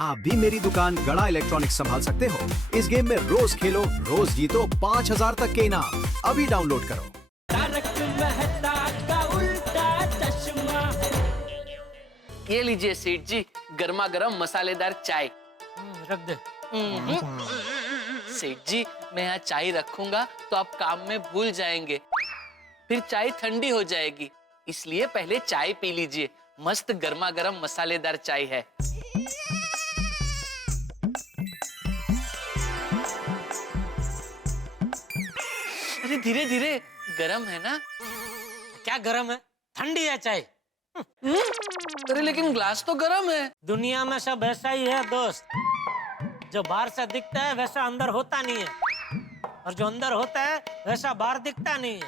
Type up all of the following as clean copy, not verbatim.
आप भी मेरी दुकान गड़ा इलेक्ट्रॉनिक्स संभाल सकते हो। इस गेम में रोज खेलो, रोज जीतो 5000 तक के इनाम। अभी डाउनलोड करो। तारक मेहता का उल्टा चश्मा। ये लीजिए सेठ जी, गर्मा गर्म मसालेदार चाय। रख दे। सेठ जी, मैं यहाँ चाय रखूंगा तो आप काम में भूल जाएंगे, फिर चाय ठंडी हो जाएगी, इसलिए पहले चाय पी लीजिए। मस्त गर्मा गर्म मसालेदार चाय है। अरे धीरे धीरे, गरम है ना? क्या गरम है? ठंडी है चाय। अरे लेकिन ग्लास तो गरम है। दुनिया में सब ऐसा ही है दोस्त, जो बाहर से दिखता है वैसा अंदर होता नहीं है, और जो अंदर होता है वैसा बाहर दिखता नहीं है।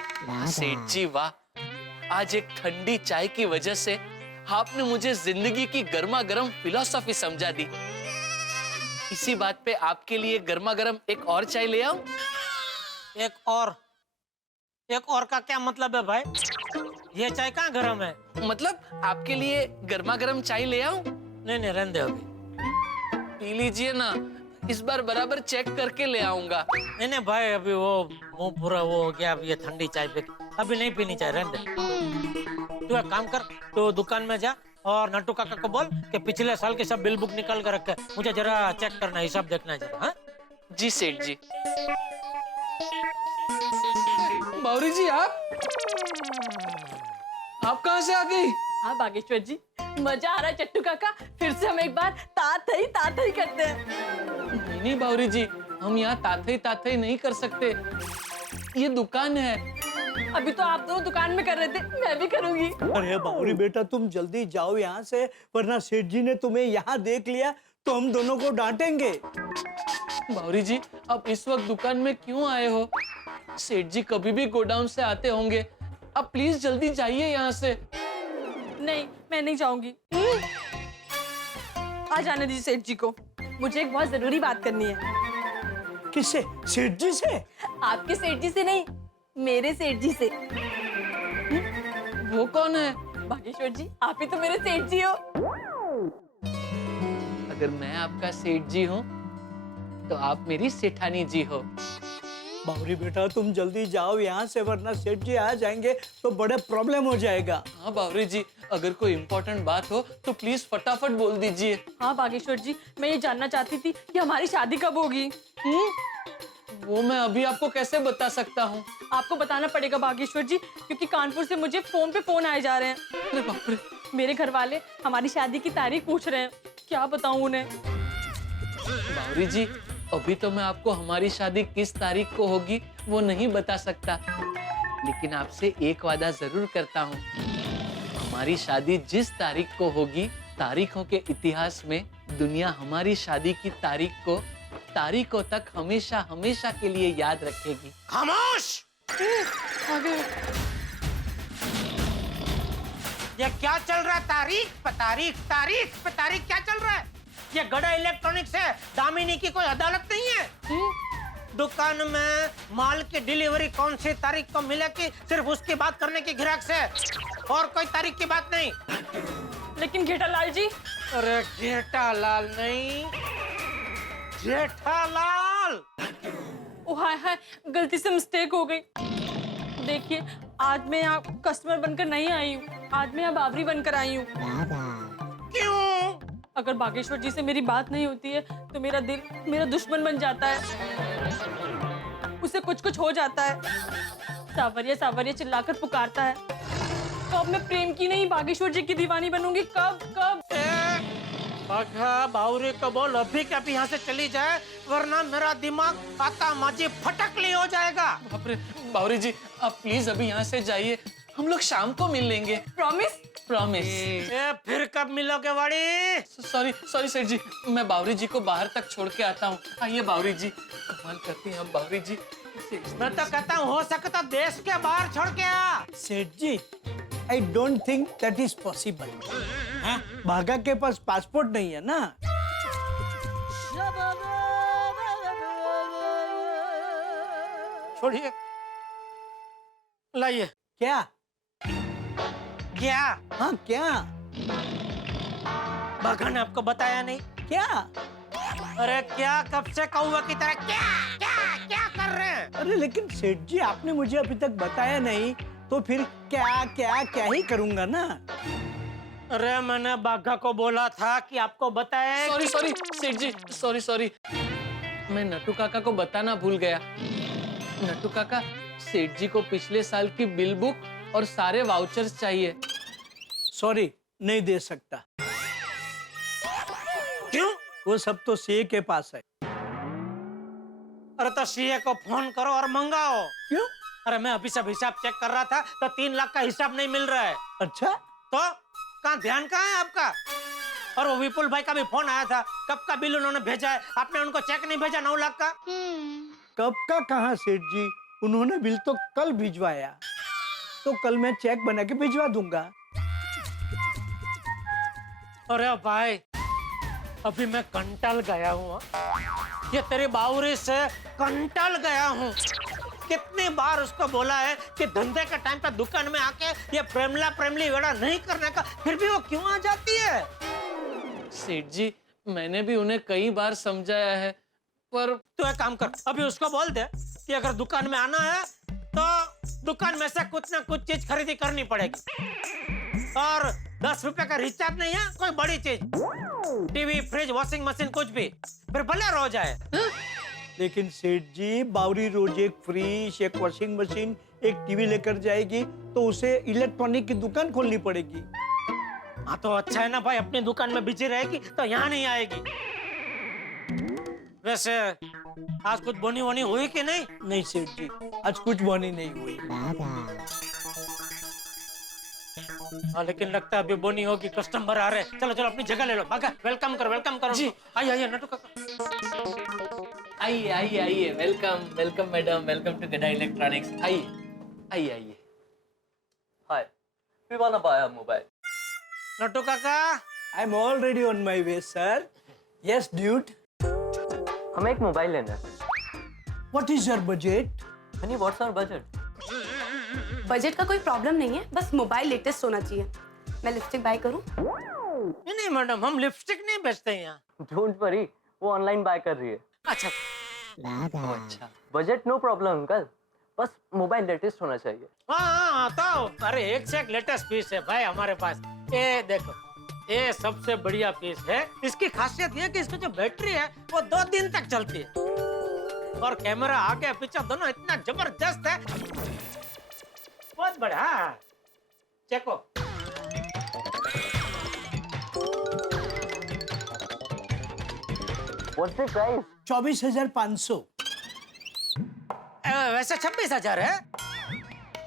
सेठ जी वाह, आज एक ठंडी चाय की वजह से आपने मुझे जिंदगी की गर्मा गर्म फिलॉसफी समझा दी। इसी बात पे आपके लिए गर्मा गर्म एक और चाय ले आऊं? एक और का क्या मतलब है भाई? ये चाय कहाँ गरम है? मतलब आपके लिए गर्मा गर्म चाय ले आऊं? नहीं नहीं, रहने दे अभी। पी लीजिए ना, इस बार बराबर चेक करके ले आऊंगा। नहीं नहीं भाई, अभी वो मुंह पूरा वो हो गया, अभी ये ठंडी चाय पे अभी नहीं पीनी चाहिए, रहने दे। तू एक काम कर, तो दुकान में जा और नट्टू काका को बोल कि पिछले साल के सब बिल बुक निकाल कर रखे, मुझे जरा चेक करना है, हिसाब देखना है जरा। हाँ जी सेठ जी। बावरी जी, आप कहाँ से आ गई? हाँ बागेश्वर जी, मजा आ रहा है चट्टू काका। फिर से हम एक बार तात ही करते हैं। नहीं बावरी जी, हम यहाँ ताथई नहीं कर सकते, ये दुकान है। अभी तो आप दोनों दुकान में कर रहे थे, मैं भी करूंगी। अरे बावरी बेटा, तुम जल्दी जाओ यहाँ से, वरना सेठ जी ने तुम्हें यहाँ देख लिया तो हम दोनों को डांटेंगे। बावरी जी, आप इस वक्त दुकान में क्यों आए हो? सेठ जी कभी भी गोडाउन से आते होंगे, आप प्लीज जल्दी जाइए यहाँ से। नहीं, मैं नहीं जाऊंगी। आ जाने दीजिए सेठ जी को, मुझे एक बहुत जरूरी बात करनी है। किससे? सेठ जी से? आपके सेठ जी से नहीं, मेरे सेठ जी से। वो कौन है? बागेश्वर जी, आप ही तो मेरे सेठ जी हो। अगर मैं आपका सेठ जी हूँ तो आप मेरी सेठानी जी हो। बावरी बेटा, तुम जल्दी जाओ यहाँ से, वरना सेठ जी आ जाएंगे तो बड़े प्रॉब्लम हो जाएगा। हाँ बावरी जी, अगर कोई इम्पोर्टेंट बात हो तो प्लीज फटाफट बोल दीजिए। हाँ बागेश्वर जी, मैं ये जानना चाहती थी कि हमारी शादी कब होगी। वो मैं अभी आपको कैसे बता सकता हूँ? आपको बताना पड़ेगा बागेश्वर जी, क्योंकि कानपुर से मुझे फोन पे फोन आए जा रहे हैं। अरे बाप रे। मेरे घर वाले हमारी शादी की तारीख पूछ रहे हैं, क्या बताऊं उन्हें। बावरी जी, अभी तो मैं आपको हमारी शादी किस तारीख को होगी वो नहीं बता सकता, लेकिन आपसे एक वादा जरूर करता हूँ। हमारी शादी जिस तारीख को होगी, तारीखों के इतिहास में दुनिया हमारी शादी की तारीख को तारीखों तक हमेशा हमेशा के लिए याद रखेगी। खामोश! ये क्या चल रहा है? तारीख पे तारीख क्या चल रहा है? ये गड़ा इलेक्ट्रॉनिक्स है, दामिनी की कोई अदालत नहीं है। दुकान में माल की डिलीवरी कौन सी तारीख को मिलेगी, सिर्फ उसकी बात करने की ग्राहक से, और कोई तारीख की बात नहीं। लेकिन घेटालाल जी। अरे जेठालाल नहीं, जेठालाल। ओ हाय हाय, गलती से मिस्टेक हो गई। देखिए, आज मैं यहाँ कस्टमर बनकर नहीं आई हूँ, आज मैं यहाँ बावरी बनकर आई हूँ। क्यों? अगर बागेश्वर जी से मेरी बात नहीं होती है तो मेरा दिल मेरा दुश्मन बन जाता है, उसे कुछ हो जाता है, सावरिया सावरिया चिल्लाकर पुकारता है। कब मैं प्रेम की नहीं बागेश्वर जी की दीवानी बनूंगी? कब? बावरी को बोल अभी के अभी यहाँ से चली जाए, वरना मेरा दिमाग आता माजी फटक ले हो जाएगा। बाप रे, बावरी जी आप प्लीज अभी यहाँ से जाइए, हम लोग शाम को मिल लेंगे। प्रॉमिस? प्रॉमिस। फिर कब मिलोगे वाड़ी? सॉरी सेठ जी, मैं बावरी जी को बाहर तक छोड़ के आता हूँ। आइए बावरी जी, कमाल करती हैं आप बावरी जी। मैं तो कहता हूँ हो सके तो देश के बाहर छोड़ के आ। Seth ji, I don't think that is possible. भागा के पास पासपोर्ट नहीं है ना। छोड़िए, लाइए। क्या? क्या? हाँ क्या? भागा ने आपको बताया नहीं, क्या? अरे क्या, कब से कौवा की तरह क्या क्या क्या कर रहे हैं? अरे लेकिन सेठ जी, आपने मुझे अभी तक बताया नहीं, तो फिर क्या क्या क्या ही करूंगा ना। अरे मैंने बाघा को बोला था कि आपको बताए। सॉरी सॉरी सेठ जी, सॉरी सॉरी, मैं नट्टू काका को बताना भूल गया। नट्टू काका, सेठ जी को पिछले साल की बिल बुक और सारे वाउचर्स चाहिए। सॉरी, नहीं दे सकता। क्यों? वो सब तो सीए के पास है। अरे तो सीए को फोन करो और मंगाओ। क्यों? अरे मैं अभी सब हिसाब चेक कर रहा था तो 3 लाख का हिसाब नहीं मिल रहा है। अच्छा, तो कहाँ ध्यान कहाँ है आपका? और वो विपुल भाई का भी फोन आया था, कब का बिल उन्होंने भेजा है? आपने उनको चेक नहीं भेजा 9 लाख का? कब का कहाँ सेठ जी, उन्होंने बिल तो कल भिजवाया, तो कल मैं चेक बना के भिजवा दूंगा। अरे भाई, अभी मैं कंटल गया हूँ। ये तेरी बावरी से कंटल गया हूँ। कितनी बार उसको बोला है कि धंधे के टाइम पे दुकान में आके ये प्रेमली वेड़ा नहीं करने का, फिर भी वो क्यों आ जाती है? सेठ जी, मैंने भी उन्हें कई बार समझाया है, पर तू एक काम कर, अभी उसको बोल दे कि अगर दुकान में आना है तो दुकान में से कुछ ना कुछ चीज खरीदी करनी पड़ेगी। और 10 रुपए का रिचार्ज नहीं है, कोई बड़ी चीज, टीवी, फ्रिज, वॉशिंग मशीन, कुछ भी, फिर भले रोज आए। लेकिन सेठ जी, बावरी रोज एक फ्रिज, एक वॉशिंग मशीन, एक टीवी लेकर जाएगी तो उसे इलेक्ट्रॉनिक की दुकान खोलनी पड़ेगी। हाँ तो अच्छा है ना भाई, अपनी दुकान में बिजी रहेगी तो यहाँ नहीं आएगी। वैसे आज कुछ बोनी वोनी हुई कि नहीं? नहीं सेठ जी, आज कुछ बोनी नहीं हुई। हाँ, लेकिन लगता है अभी बोनी होगी, कस्टमर आ रहे हैं। चलो चलो अपनी जगह ले लो, भागा, वेलकम करो जी। आइए आइए नटू काका। आइए आइए आइए, welcome welcome madam, welcome to Gada electronics. आइए आइए आइए। Hi, we wanna buy a mobile. Natu काका, I am already on my way sir. Yes dude, हमें एक मोबाइल लेना है। What is your budget? Honey, what's our budget? Budget का कोई प्रॉब्लम नहीं है, बस मोबाइल लेटेस्ट होना चाहिए। मैं लिपस्टिक बाय करूं? नहीं मैडम, हम लिपस्टिक नहीं बेचते हैं यहाँ। डोंट वरी, वो ऑनलाइन बाय कर रही है। अच्छा, अच्छा, बजट नो प्रॉब्लम अंकल, बस मोबाइल लेटेस्ट होना चाहिए। हाँ तो अरे एक से एक लेटेस्ट पीस है भाई हमारे पास। ये देखो, ये सबसे बढ़िया पीस है। इसकी खासियत ये कि इसकी जो बैटरी है वो 2 दिन तक चलती है, और कैमरा आगे पीछे दोनों इतना जबरदस्त है, बहुत बढ़िया। चेको, What's the price? 24,500। वैसे 26,000 है,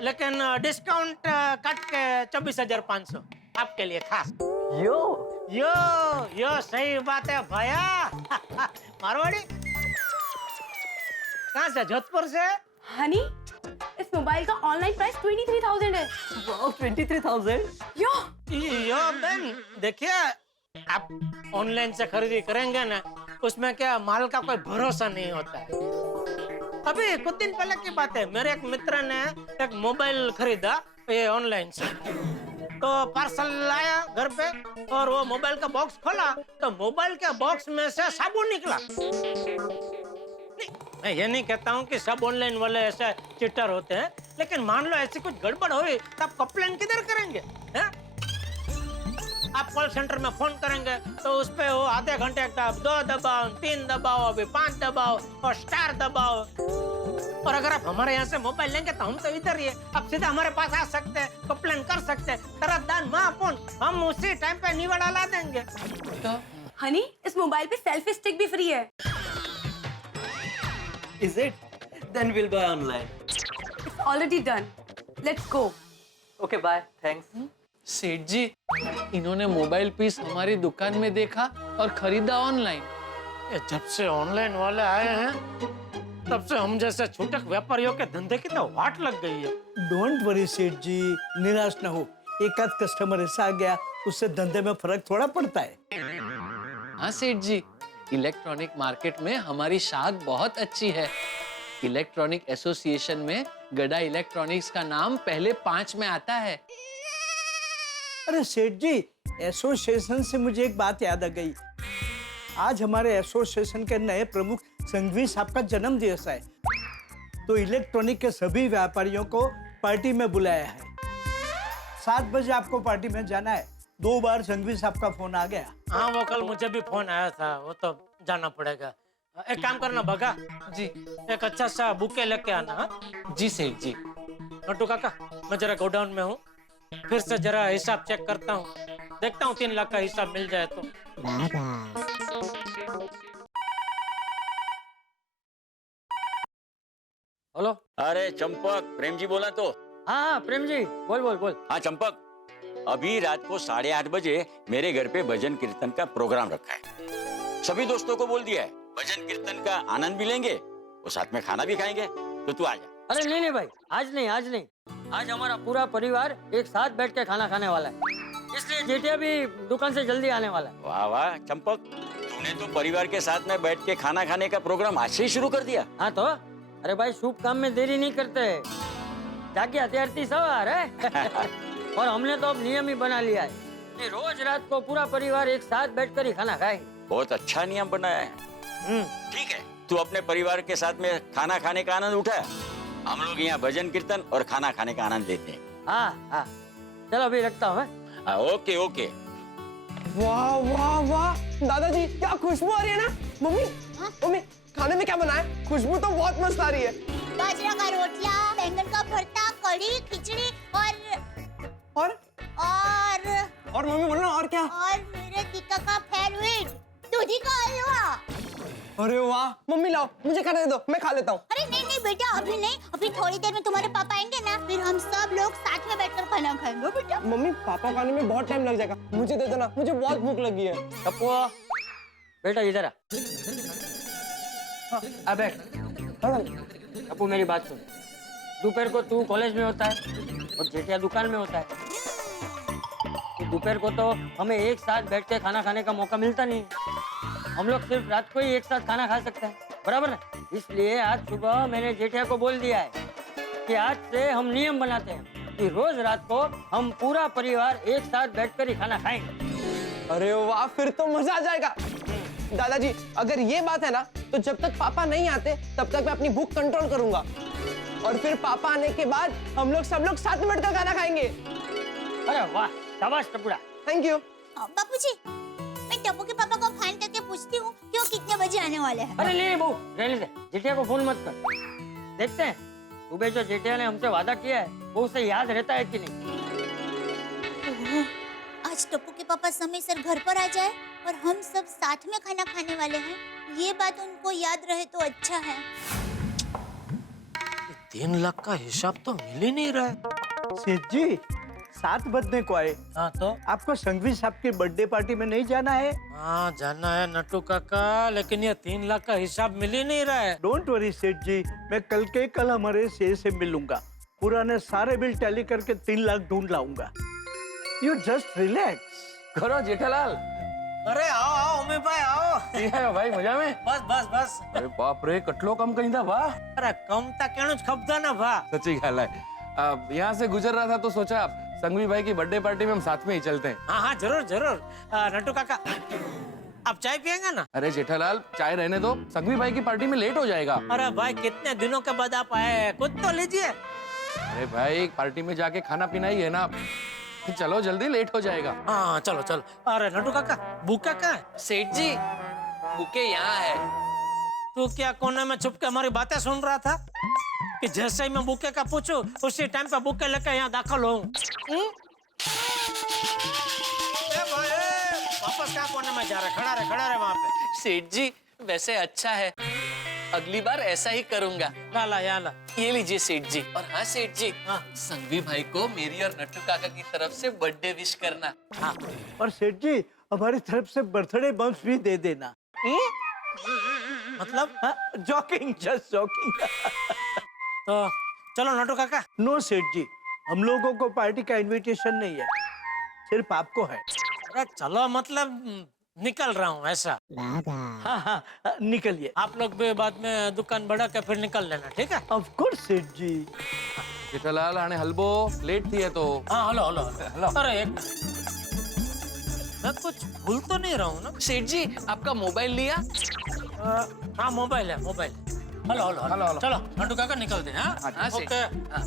लेकिन डिस्काउंट काट के 24,500 आपके लिए खास। यो, यो सही बात है भैया। मारवाड़ी कहाँ से? जोधपुर से। हनी, इस मोबाइल का ऑनलाइन प्राइस 23,000 है। wow, 23,000? यो बहन देखिए, आप ऑनलाइन से खरीदी करेंगे ना, उसमें क्या माल का कोई भरोसा नहीं होता है। अभी कुछ दिन पहले की बात है, मेरे एक मित्र ने एक मोबाइल खरीदा ये ऑनलाइन से, तो पार्सल लाया घर पे, और वो मोबाइल का बॉक्स खोला तो मोबाइल के बॉक्स में से साबुन निकला। नहीं, मैं ये नहीं कहता हूँ कि सब ऑनलाइन वाले ऐसे चिटर होते हैं, लेकिन मान लो ऐसी कुछ गड़बड़ हुई तो आप कंप्लेन किधर करेंगे? हैं? आप कॉल सेंटर में फोन करेंगे तो उस पे वो आधे घंटे तक 2 दबाओ, 3 दबाओ, अभी 5 दबाओ और स्टार दबाओ। और अगर आप हमारे यहाँ से मोबाइल लेंगे तो हम तो इधर ही है, आप सीधा हमारे पास आ सकते हैं, कंप्लेन कर सकते हैं, तरदान महापुन, हम उसी टाइम पे निवाड़ा ला देंगे। तो हनी, इस मोबाइल पे सेल्फी स्टिक भी फ्री है। Is it? Then we'll buy online. It's already done. Let's go. Okay, bye. Thanks. सेठ जी, इन्होंने मोबाइल पीस हमारी दुकान में देखा और खरीदा ऑनलाइन। ये जब से ऑनलाइन वाले आए हैं तब से हम जैसे छूटक व्यापारियों के धंधे की तो वाट लग गई है। डोंट वरी सेठ जी, निराश न हो। एक आध कस्टमर ऐसा आ गया, उससे धंधे में फर्क थोड़ा पड़ता है। हाँ सेठ जी, इलेक्ट्रॉनिक मार्केट में हमारी शाख बहुत अच्छी है। इलेक्ट्रॉनिक एसोसिएशन में गड़ा इलेक्ट्रॉनिक्स का नाम पहले 5 में आता है। अरे सेठ जी, एसोसिएशन से मुझे एक बात याद आ गई। आज हमारे एसोसिएशन के नए प्रमुख संघवी साहब का जन्म दिवस है, तो इलेक्ट्रॉनिक के सभी व्यापारियों को पार्टी में बुलाया है। 7 बजे आपको पार्टी में जाना है। 2 बार संघवी साहब का फोन आ गया। हाँ वो कल मुझे भी फोन आया था, वो तो जाना पड़ेगा। एक काम करना भगा जी एक अच्छा सा बुके लेके आना। हाँ? जी सेठ जी। नट्टू काका मैं जरा गोडाउन में हूँ, फिर से जरा हिसाब चेक करता हूँ, देखता हूँ 3 लाख का हिसाब मिल जाए तो। हेलो। अरे चंपक, प्रेम जी बोला तो। हाँ हाँ प्रेम जी, बोल बोल बोल। हाँ चंपक, अभी रात को 8:30 बजे मेरे घर पे भजन कीर्तन का प्रोग्राम रखा है। सभी दोस्तों को बोल दिया है, भजन कीर्तन का आनंद भी लेंगे और साथ में खाना भी खाएंगे, तो तू आ जा। अरे नहीं नहीं भाई, आज नहीं आज नहीं, आज हमारा पूरा परिवार एक साथ बैठ के खाना खाने वाला है, इसलिए जेठिया भी दुकान से जल्दी आने वाला है। वाह वाह चंपक, तूने तो परिवार के साथ में बैठ के खाना खाने का प्रोग्राम आज से ही शुरू कर दिया। हाँ तो अरे भाई, शुभ काम में देरी नहीं करते, जाके हथियारती सवार है। और हमने तो अब नियम ही बना लिया है कि रोज रात को पूरा परिवार एक साथ बैठकर ही खाना खाएंगे। बहुत अच्छा नियम बनाया है। ठीक है, तू अपने परिवार के साथ में खाना खाने का आनंद उठा, हम लोग यहाँ भजन कीर्तन और खाना खाने का आनंद लेते हैं। हाँ हाँ, चलो अभी रखता हूँ। Okay okay. वाह वाह वाह, दादाजी क्या खुशबू आ रही है ना। मम्मी मम्मी, खाने में क्या बना है? खुशबू तो बहुत मस्त आ रही है। बाजरा का रोटला, बैंगन का भरता, कढ़ी, खिचड़ी और मम्मी बोलो ना, और क्या? और मेरे टीका का फेवरेट दूधी का हलवा। अरे वाह, मम्मी लाओ मुझे खाने दे दो, मैं खा लेता हूँ। अरे नहीं नहीं बेटा, अभी नहीं, अभी थोड़ी देर में तुम्हारे पापा आएंगे ना, फिर हम सब लोग साथ में बैठकर खाना खाएंगे बेटा। मम्मी पापा खाने में बहुत टाइम लग जाएगा, मुझे दे दो ना, मुझे बहुत भूख लगी है। टप्पू बेटा इधर आ। अब बैठ। टप्पू मेरी बात सुन, दोपहर को तू कॉलेज में होता है और जेठिया दुकान में होता है, तो दोपहर को तो हमें एक साथ बैठ के खाना खाने का मौका मिलता नहीं, हम लोग सिर्फ रात को ही एक साथ खाना खा सकते हैं, बराबर ना। इसलिए आज सुबह मैंने जेठिया को बोल दिया है कि आज से हम नियम बनाते हैं कि रोज रात को हम पूरा परिवार एक साथ बैठकर ही खाना खाएंगे। अरे वाह, फिर तो मजा आ जाएगा। दादाजी अगर ये बात है ना, तो जब तक पापा नहीं आते तब तक मैं अपनी भूख कंट्रोल करूंगा, और फिर पापा आने के बाद हम लोग सब लोग साथ में बैठकर खाना खाएंगे। अरे वाह, शाबाश टपुड़ा। Thank you. बापूजी, मैं टप्पू के पापा को फोन करके पूछती हूँ कि वो कितने बजे आने वाले हैं। अरे ले बहू, रहने दे, जेठिया को फोन मत कर। देखते हैं सुबह जो जेठिया ने हमसे वादा किया है वो उसे याद रहता है कि नहीं। आज टप्पू के पापा समय सर घर पर आ जाए और हम सब साथ में खाना खाने वाले हैं, ये बात उनको याद रहे तो अच्छा है। 3 लाख का हिसाब तो मिल ही नहीं रहा है। सेठ जी 7 बजने को आए, हाँ तो आपको संघवी साहब की बर्थडे पार्टी में नहीं जाना है? हाँ जाना है नट्टू काका, लेकिन ये 3 लाख का हिसाब मिल ही नहीं रहा है। डोंट वरी सेठ जी, मैं कल के कल हमारे सीए से मिलूंगा, पुराने सारे बिल टैली करके 3 लाख ढूंढ लाऊंगा। यू जस्ट रिलैक्स करो जेठालाल। अरे आओ आओ उमे भाई आओ। है भाई मजा में? बस बस बस। अरे बाप रे, कटलो कम कहीं था वाह। अरे कम ता केणो ज खपदा ना भा। सच्ची ख्याल है, यहाँ से गुजर रहा था तो सोचा संघवी भाई की बर्थडे पार्टी में हम साथ में ही चलते हैं। हाँ हाँ जरूर जरूर। नट्टू काका आप चाय पियेंगे ना? अरे जेठालाल चाय रहने दो, संघवी भाई की पार्टी में लेट हो जाएगा। अरे भाई कितने दिनों के बाद आप आए हैं, कुछ तो लीजिए। अरे भाई पार्टी में जाके खाना पीना ही है ना, चलो जल्दी, लेट हो जाएगा। हाँ चलो चलो। अरे नट्टू काका बुका कहाँ है? सेठ जी बुके यहाँ है। तू क्या कोने में छुप के हमारी बातें सुन रहा था कि जैसे ही मैं बुके का पूछूं उसी टाइम पे बुके लेकर यहाँ दाखिल हूँ? वापस क्या कोने में जा रहा है? खड़ा रहे वहाँ पे। सेठ जी वैसे अच्छा है, अगली बार ऐसा ही करूंगा। ला यहाँ ला। ये लीजिए सेठ जी। और हाँ सेठ जी, हाँ। संघवी भाई को मेरी और नट्टू काका की तरफ से बर्थडे विश करना। हाँ। और सेठ जी हमारी तरफ से बर्थडे बम्स भी दे देना। मतलब? Joking, just joking. तो चलो नट्टू काका। नो सेठ जी, हम लोगों को पार्टी का इनविटेशन नहीं है, सिर्फ आपको है। अरे चलो मतलब निकल रहा हूँ ऐसा। हाँ हाँ निकलिए। आप लोग भी बाद में दुकान बढ़ा के फिर निकल लेना, ठीक है? ऑफ कोर्स सेठ जी। जेठालाल आने हलबो लेट थी है तो। हाँ हेलो हेलो हेलो। अरे एक मैं कुछ भूल तो नहीं रहा हूँ ना? सेठ जी आपका मोबाइल लिया? हाँ मोबाइल है, मोबाइल। हेलो हेलो हेलो, चलो नटू काका निकलते हैं। हाँ हाँ सेठ। ओके। हाँ।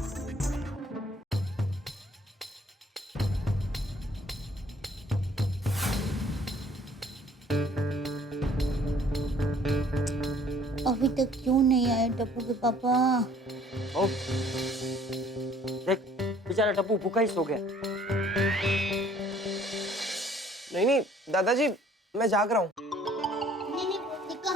अभी तक क्यों नहीं आए टप्पू के पापा? ओ, देख बेचारा टप्पू भूखा ही सो गया। नहीं दादाजी, मैं जाग रहा हूँ। नहीं देखा,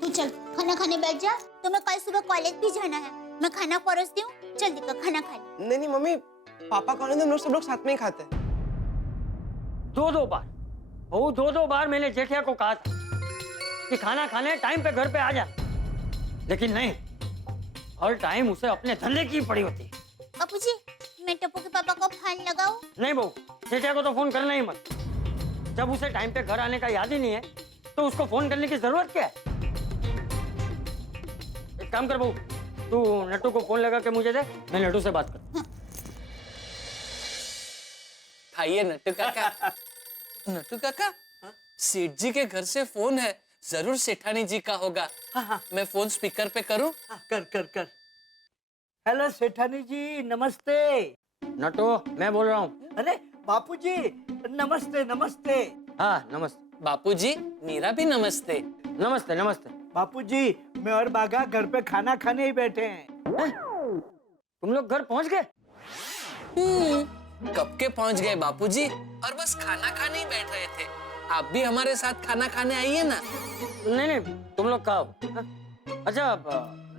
तू चल खाना खाने बैठ जा। तुम्हें कल सुबह कॉलेज भी जाना है। मैं खाना परोसती हूँ, चल दिक्का खाना खा ले। नहीं मम्मी, पापा कॉलेज में हम लोग सब लोग साथ में ही खाते हैं। दो बार बहू, दो बार मैंने जेठिया को कहा था कि खाना खाने टाइम पे घर पे आ जा, लेकिन नहीं, हर टाइम उसे अपने धंधे की पड़ी होती है। बापूजी, मैं टप्पू के पापा को फोन लगाऊं? नहीं बहू, जेठिया को तो फोन करना ही मत। जब उसे टाइम पे घर आने का याद ही नहीं है तो उसको फोन करने की जरूरत क्या है? एक काम कर बहू, तू नट्टू को फोन लगा के मुझे दे, मैं नट्टू से बात कर। खाइए नट्टू काका। नट्टू काका, सेठ जी के घर से फोन है, जरूर सेठानी जी का होगा। मैं फोन स्पीकर पे करूं? कर। हेलो सेठानी जी, नमस्ते। नट्टू, मैं बोल रहा हूँ। अरे बापूजी, नमस्ते। हाँ नमस्ते। बापूजी, मेरा भी नमस्ते। नमस्ते नमस्ते। बापूजी, मैं और बागा घर पे खाना खाने ही बैठे हैं। तुम लोग घर पहुँच गए? कब के पहुंच गए बापूजी, और बस खाना खाने ही बैठ रहे थे। आप भी हमारे साथ खाना खाने आइए ना। नहीं, तुम लोग खाओ। अच्छा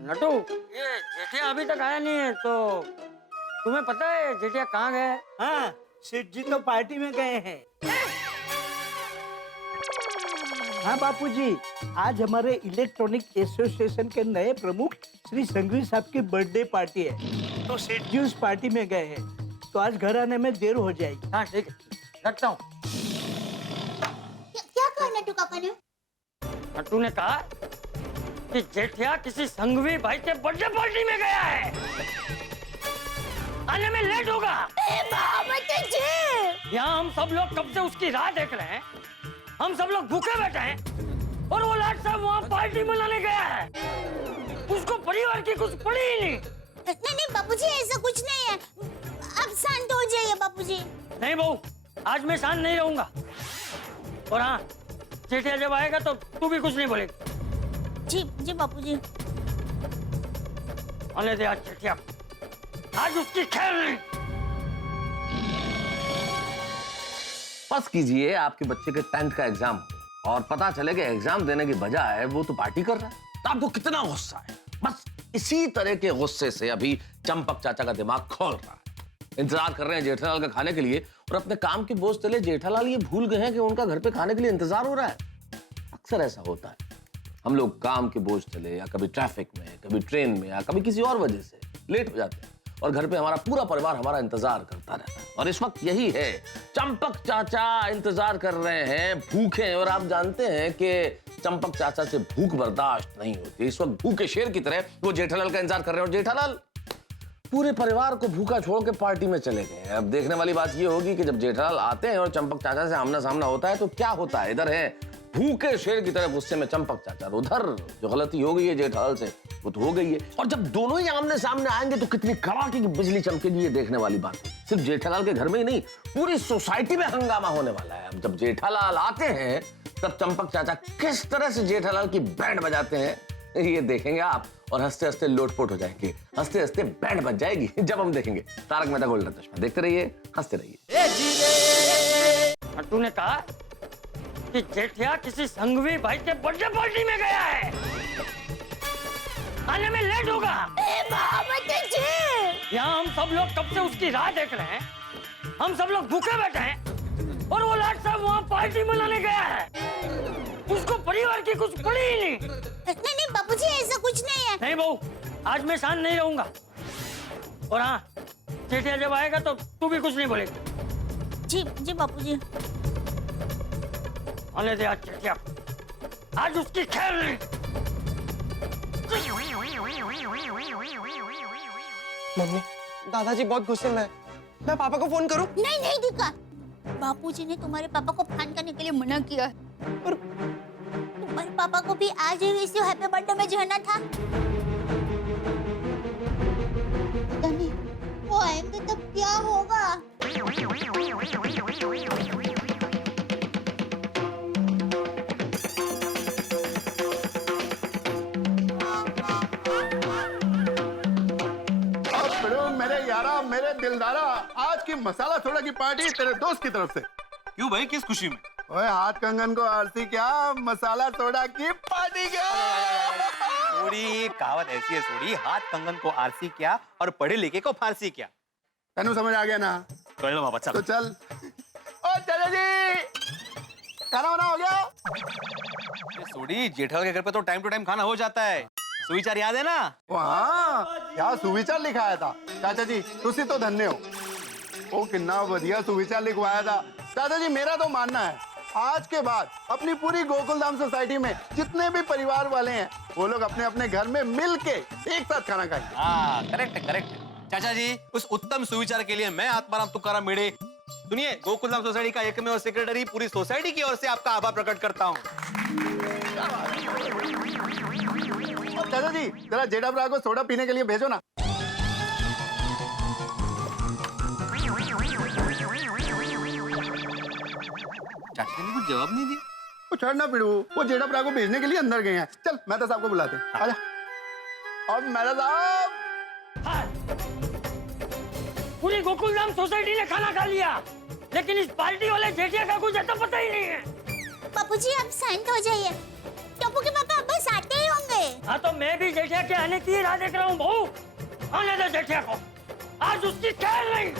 नट्टू, ये जेठिया अभी तक आया नहीं है, तो तुम्हें पता है जेठिया कहाँ गए? हाँ, सेठ जी तो पार्टी में गए हैं। हाँ बापूजी, आज हमारे इलेक्ट्रॉनिक एसोसिएशन के नए प्रमुख श्री संघवी साहब की बर्थडे पार्टी है, तो सेठ जी उस पार्टी में गए हैं, तो आज घर आने में देर हो जाएगी। हाँ ठीक है, रखता हूँ। क्या कहा नट्टू काका ने? नट्टू ने कहा कि जेठिया किसी संघवी भाई के बर्थडे पार्टी में गया है, आने में लेट होगा। यहाँ हम सब लोग कब से उसकी राह देख रहे हैं, हम सब लोग भूखे बैठे हैं, और वो लाट साहब वहाँ पार्टी मनाने गया है। उसको परिवार की कुछ पड़ी ही नहीं। नहीं बापूजी, ऐसा कुछ नहीं है। अब शांत हो जाइए बापूजी। नहीं बहू, आज मैं शांत नहीं रहूंगा। और हाँ, जेठिया जब आएगा तो तू भी कुछ नहीं बोलेगी। जी बापूजी। आने दे आज जेठिया, आज उसकी खैर नहीं। बस कीजिए, आपके बच्चे के 10th का एग्जाम और पता चले कि एग्जाम देने की बजाय वो तो पार्टी कर रहा है, तो आपको कितना गुस्सा है। बस इसी तरह के गुस्से से अभी चंपक चाचा का दिमाग खोल रहा है। इंतजार कर रहे हैं जेठालाल का खाने के लिए, और अपने काम के बोझ तले जेठालाल ये भूल गए हैं कि उनका घर पे खाने के लिए इंतजार हो रहा है। अक्सर ऐसा होता है, हम लोग काम के बोझ तले या कभी ट्रैफिक में, कभी ट्रेन में, या कभी किसी और वजह से लेट हो जाते हैं, और घर पे हमारा पूरा परिवार हमारा इंतजार करता रहता है। और इस वक्त यही है, चंपक चाचा इंतजार कर रहे हैं, भूखे हैं, और आप जानते हैं कि चंपक चाचा से भूख बर्दाश्त नहीं होती। इस वक्त भूखे शेर की तरह वो जेठालाल का इंतजार कर रहे हैं, और जेठालाल पूरे परिवार को भूखा छोड़ के पार्टी में चले गए। अब देखने वाली बात ये होगी कि जब जेठालाल आते हैं और चंपक चाचा से आमना सामना होता है तो क्या होता है। इधर है भूखे शेर की तरह गुस्से में चंपक चाचा, उधर जो गलती हो गई है जेठालाल से वो तो हो गई है, और जब दोनों ही आमने सामने आएंगे तो कितनी कड़ाके की बिजली चमकेगी, ये देखने वाली बात है। सिर्फ जेठालाल के घर में ही नहीं, पूरी सोसाइटी में हंगामा होने वाला है। अब जब जेठालाल आते हैं तब चंपक चाचा किस तरह से जेठालाल की बैंड बजाते हैं ये देखेंगे आप, और हंसते हंसते लोटपोट हो जाएंगे, हंसते हंसते बैंड बज जाएगी जब हम देखेंगे तारक मेहता का उल्टा चश्मा। देखते रहिए, हंसते रहिए। नट्टू ने कहा कि जेठिया किसी संघवी भाई के बर्थडे पार्टी में गया है, आने में लेट होगा। यहाँ हम सब लोग कब से उसकी राह देख रहे हैं, हम सब लोग भूखे बैठे हैं, और वो लाट साहब वहाँ पार्टी मनाने गया है। उसको परिवार की कुछ पड़ी ही नहीं। नहीं बापूजी, ऐसा कुछ नहीं है। नहीं बहू, आज मैं शांत नहीं रहूंगा। और हाँ, जेठिया जब आएगा तो तू भी कुछ नहीं बोलेगी। जी बापूजी। आने दे आज जेठिया, आज उसकी खैर नहीं। मम्मी, दादाजी बहुत गुस्से में है, मैं पापा को फोन करूं? नहीं दिक्का, बापूजी ने तुम्हारे पापा को फान करने के लिए मना किया है। और तुम्हारे पापा को भी आज ही इसी हैप्पी बर्थडे में जाना था। पता नहीं वो आएंगे तब क्या होगा। मेरे यारा, मेरे दिलदारा, आज की मसाला सोडा की पार्टी तेरे दोस्त की तरफ से। क्यों भाई, किस खुशी में? ओए हाथ कंगन को आरती क्या, मसाला सोडा की पार्टी क्या। सोडी कहावत ऐसी है सोडी, हाथ कंगन को आरसी क्या और पढ़े लिखे को फारसी क्या। तेनू समझ आ गया ना? कर लो बाबा, चल। तो चल। ओ चाचा जी, खाना वाना हो गया? सोडी, जेठालाल के घर पे तो टाइम टू टाइम खाना हो जाता है। सुविचार याद है ना? हाँ, यहाँ सुविचार लिखाया था। चाचा जी तुसी तो धन्य हो। ओ कितना बढ़िया सुविचार लिखवाया था। चाचा जी मेरा तो मानना है, आज के बाद अपनी पूरी गोकुलधाम सोसाइटी में जितने भी परिवार वाले हैं वो लोग अपने अपने घर में मिल के एक साथ खाना खाएंगे। हाँ, करेक्ट है, करेक्ट है। चाचा जी, उस उत्तम सुविचार के लिए मैं आत्माराम तुकाराम मेड़े, सुनिए, गोकुलधाम सोसाइटी का एकमेव सेक्रेटरी, पूरी सोसाइटी की ओर से आपका आभार प्रकट करता हूँ। चाचा जी जरा जेठाब्रा को सोडा पीने के लिए भेजो ना। चाचा ने कुछ जवाब नहीं दिया। वो छोड़ना पिड़ू, वो जेठाब्रा को भेजने के लिए अंदर गए हैं। चल मेहता साहब को बुलाते हैं। आजा। और मेहता साहब, पूरी गोकुलधाम सोसाइटी ने खाना खा लिया, लेकिन इस पार्टी वाले जेठिया का कुछ ऐसा पता ही नहीं है। बापूजी आप शांत हो जाइए, टप्पू के पापा अब बस आते ही होंगे। हाँ तो मैं भी जेठिया के आने की राह देख रहा हूँ बहू। आने दो जेठिया को, आज उसकी खैर नहीं।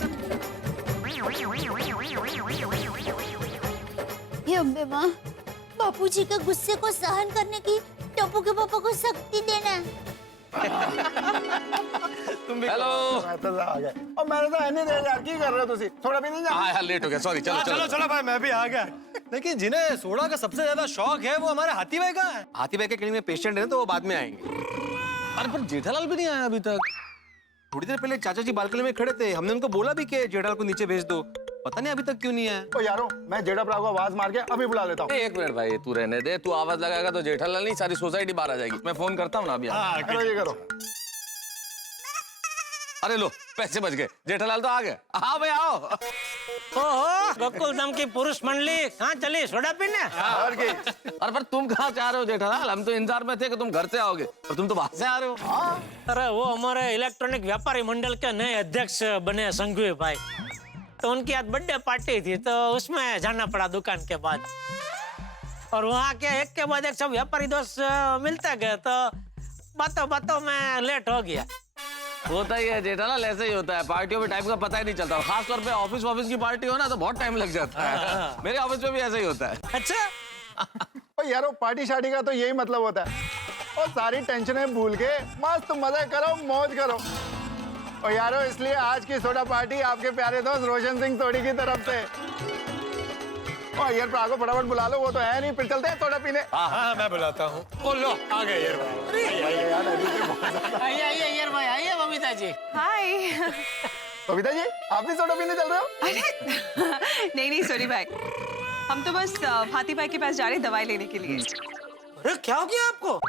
हे अम्बे माँ, बापूजी के गुस्से को सहन करने की टप्पू के पापा को शक्ति देना। हेलो, मेहता साहब आ गए। और मेहता साहब इतनी देर यार की कर रहे हो तुसी? सोडा पीने नहीं जाना? हाँ लेट हो गया, सॉरी। चलो चलो चलो भाई, मैं भी आ गया। लेकिन जिन्हें सोडा का सबसे ज्यादा शौक है वो हमारे हाथी भाई का है। हाथी भाई के क्लिनिक में पेशेंट है तो वो बाद में आएंगे। अरे पर जेठालाल भी नहीं आया अभी तक। थोड़ी देर पहले चाचा जी बालकनी में खड़े थे, हमने उनको बोला भी कि जेठालाल को नीचे भेज दो, पता नहीं अभी तक क्यों नहीं आया। ओ यारो, मैं जेठाब्रा को आवाज मार के अभी बुला लेता हूँ। एक मिनट भाई, तू रहने दे। तू आवाज लगाएगा तो जेठालाल नहीं, सारी सोसाइटी बाहर आ जाएगी। मैं फोन करता हूँ ना अभी। करो ये करो। अरे लो, पैसे बच गए। जेठालाल तो आ गए। हाँ भाई आओ। ओहो, गोकुलधाम की पुरुष मंडली कहाँ चली सोडा पीने? अरे पर तुम कहाँ जा रहे हो जेठालाल? हम तो इंतजार में थे कि तुम घर से आओगे और तुम तो बाहर से आ रहे हो। अरे वो हमारे इलेक्ट्रॉनिक व्यापारी मंडल के नए अध्यक्ष बने संघवी भाई, तो उनकी आज बर्थडे पार्टी थी तो उसमें जाना पड़ा दुकान के बाद। और वहाँ के एक के बाद एक सब व्यापारी दोस्त मिलते गए तो बातों बातों में लेट हो गया। होता ही है जेठालाल, ऐसे ही होता है। पार्टियों में टाइम का पता ही नहीं चलता। खास तौर पे ऑफिस की पार्टी हो ना तो बहुत टाइम लग जाता है। मेरे ऑफिस में भी ऐसा ही होता है। अच्छा। ओ यारो, पार्टी शार्टी का तो यही मतलब होता है। और सारी टेंशनें भूल के मस्त मजे करो, मौज करो। और यारो इसलिए आज की सोडा पार्टी आपके प्यारे दोस्त रोशन सिंह सोडी की तरफ से। और यार को फटाफट बुला लो, वो तो है नहीं। फिर चलते हैं सोडा पीने। हाँ मैं बुलाता हूँ। बोलो आ गए यार भाई। आइए आइए यार भाई, आइए बबीता जी। हाय। बबीता जी आप भी सोडा पीने चल रहे हो? अरे नहीं सॉरी भाई, हम तो बस हाथी भाई के पास जा रहे हैं दवाई लेने के लिए। अरे क्या हो गया आपको?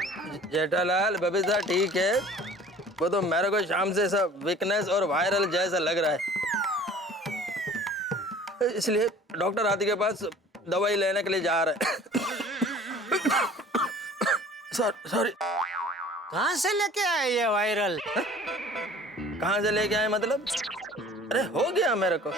जेठालाल बबीता ठीक है, वो तो मेरे को शाम से सब वीकनेस और वायरल जैसा लग रहा है, इसलिए डॉक्टर हाथी के पास दवाई लेने के लिए जा रहे हैं। सॉरी। कहाँ से लेके आए ये वायरल? कहाँ से लेके आए मतलब? अरे हो गया मेरे को।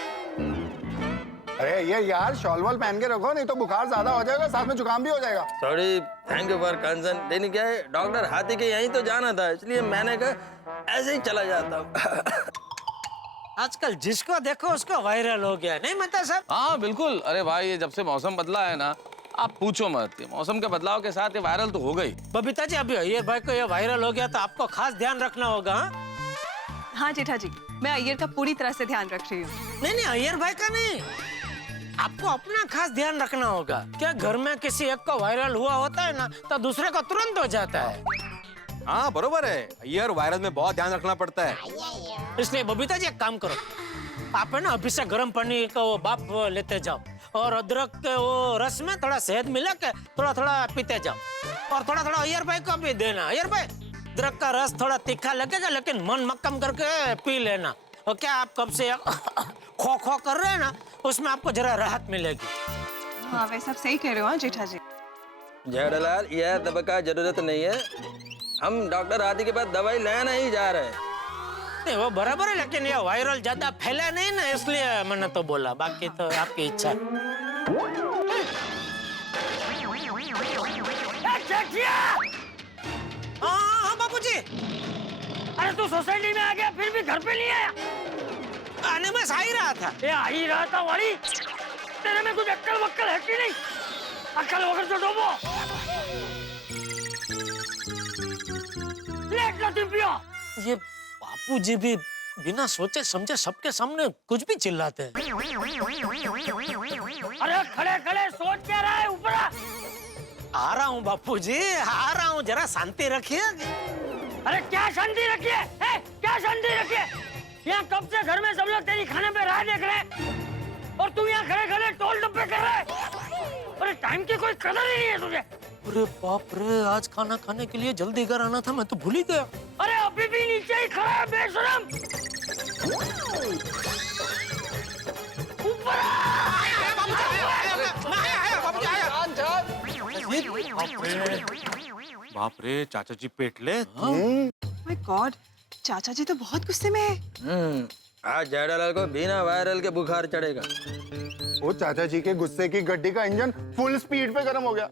अरे ये यार शॉल वॉल पहन के रखो, नहीं तो बुखार ज्यादा हो जाएगा, साथ में जुकाम भी हो जाएगा। Sorry, thank you for concern. लेकिन क्या है, डॉक्टर हाथी के यहीं तो जाना था, इसलिए मैंने कहा ऐसे ही चला जाता हूँ। आजकल जिसको देखो उसको वायरल हो गया, नहीं मतलब सब? हाँ बिल्कुल। अरे भाई ये जब से मौसम बदला है ना, आप पूछो मत। मौसम के बदलाव के साथ ये वायरल तो हो गई। बबीता जी अभी अय्यर भाई को ये वायरल हो गया तो आपको खास ध्यान रखना होगा। हाँ जेठा जी, मैं अय्यर का पूरी तरह से ध्यान रख रही हूँ। नहीं अय्यर भाई का नहीं, आपको अपना खास ध्यान रखना होगा। क्या घर में किसी एक को वायरल हुआ होता है ना तो दूसरे को तुरंत हो जाता है। हाँ बरोबर है, अय्यर वायरल में बहुत ध्यान रखना पड़ता है। इसलिए बबीता जी एक काम करो, आप है ना अभी से गर्म पानी का वो भाप लेते जाओ और अदरक के वो रस में थोड़ा शहद मिला के थोड़ा थोड़ा पीते जाओ और थोड़ा थोड़ा अय्यर भाई को भी देना। अय्यर भाई अदरक का रस थोड़ा तीखा लगेगा लेकिन मन मक्कम करके पी लेना। और क्या आप कब से खो खो कर रहे हैं ना उसमें आपको जरा राहत मिलेगी। हाँ वैसे आप सही कह रहे हो हाँ जेठा जी। जेठालाल यह दवा का जरूरत नहीं है, हम डॉक्टर आदि के पास दवाई लेना ही जा रहे हैं। नहीं वो बराबर है लेकिन ये वायरल ज्यादा फैला नहीं ना इसलिए मैंने तो बोला, बाकी तो आपकी इच्छा है। हाँ बापूजी। अरे तू सोसाइटी में आ गया फिर भी घर पे नहीं आया? आने में आ ही रहा था। ये आ ही रहा था वाली, तेरे में कुछ अक्कल वक्कल है कि नहीं? अक्कल वगैरह तो डोबो। लेट लतीफ पियो। ये बापूजी भी बिना सोचे समझे सबके सामने कुछ भी चिल्लाते हैं। अरे खड़े खड़े सोच क्या रहा है? ऊपर आ रहा हूँ बापूजी, आ रहा हूँ, जरा शांति रखिए। अरे क्या शांति रखिए? क्या शांति रखिए? यहाँ कब से घर में सब लोग तेरी खाने पे राह देख रहे हैं और तू यहाँ खड़े खड़े टोल डब्बे कर रहा है। अरे टाइम की कोई कदर ही नहीं है तुझे। अरे बाप रे, आज खाना खाने के लिए जल्दी घर आना था, मैं तो भूल ही गया। अरे अभी भी नीचे ही खड़ा है बेशरम। ऊपर बाप रे चाचा जी पेट ले। माय गॉड, चाचा जी तो बहुत गुस्से में है। आज जेठालाल को बिना वायरल के बुखार चढ़ेगा। वो चाचा जी के गुस्से की गड्डी का इंजन फुल स्पीड पे गर्म हो गया।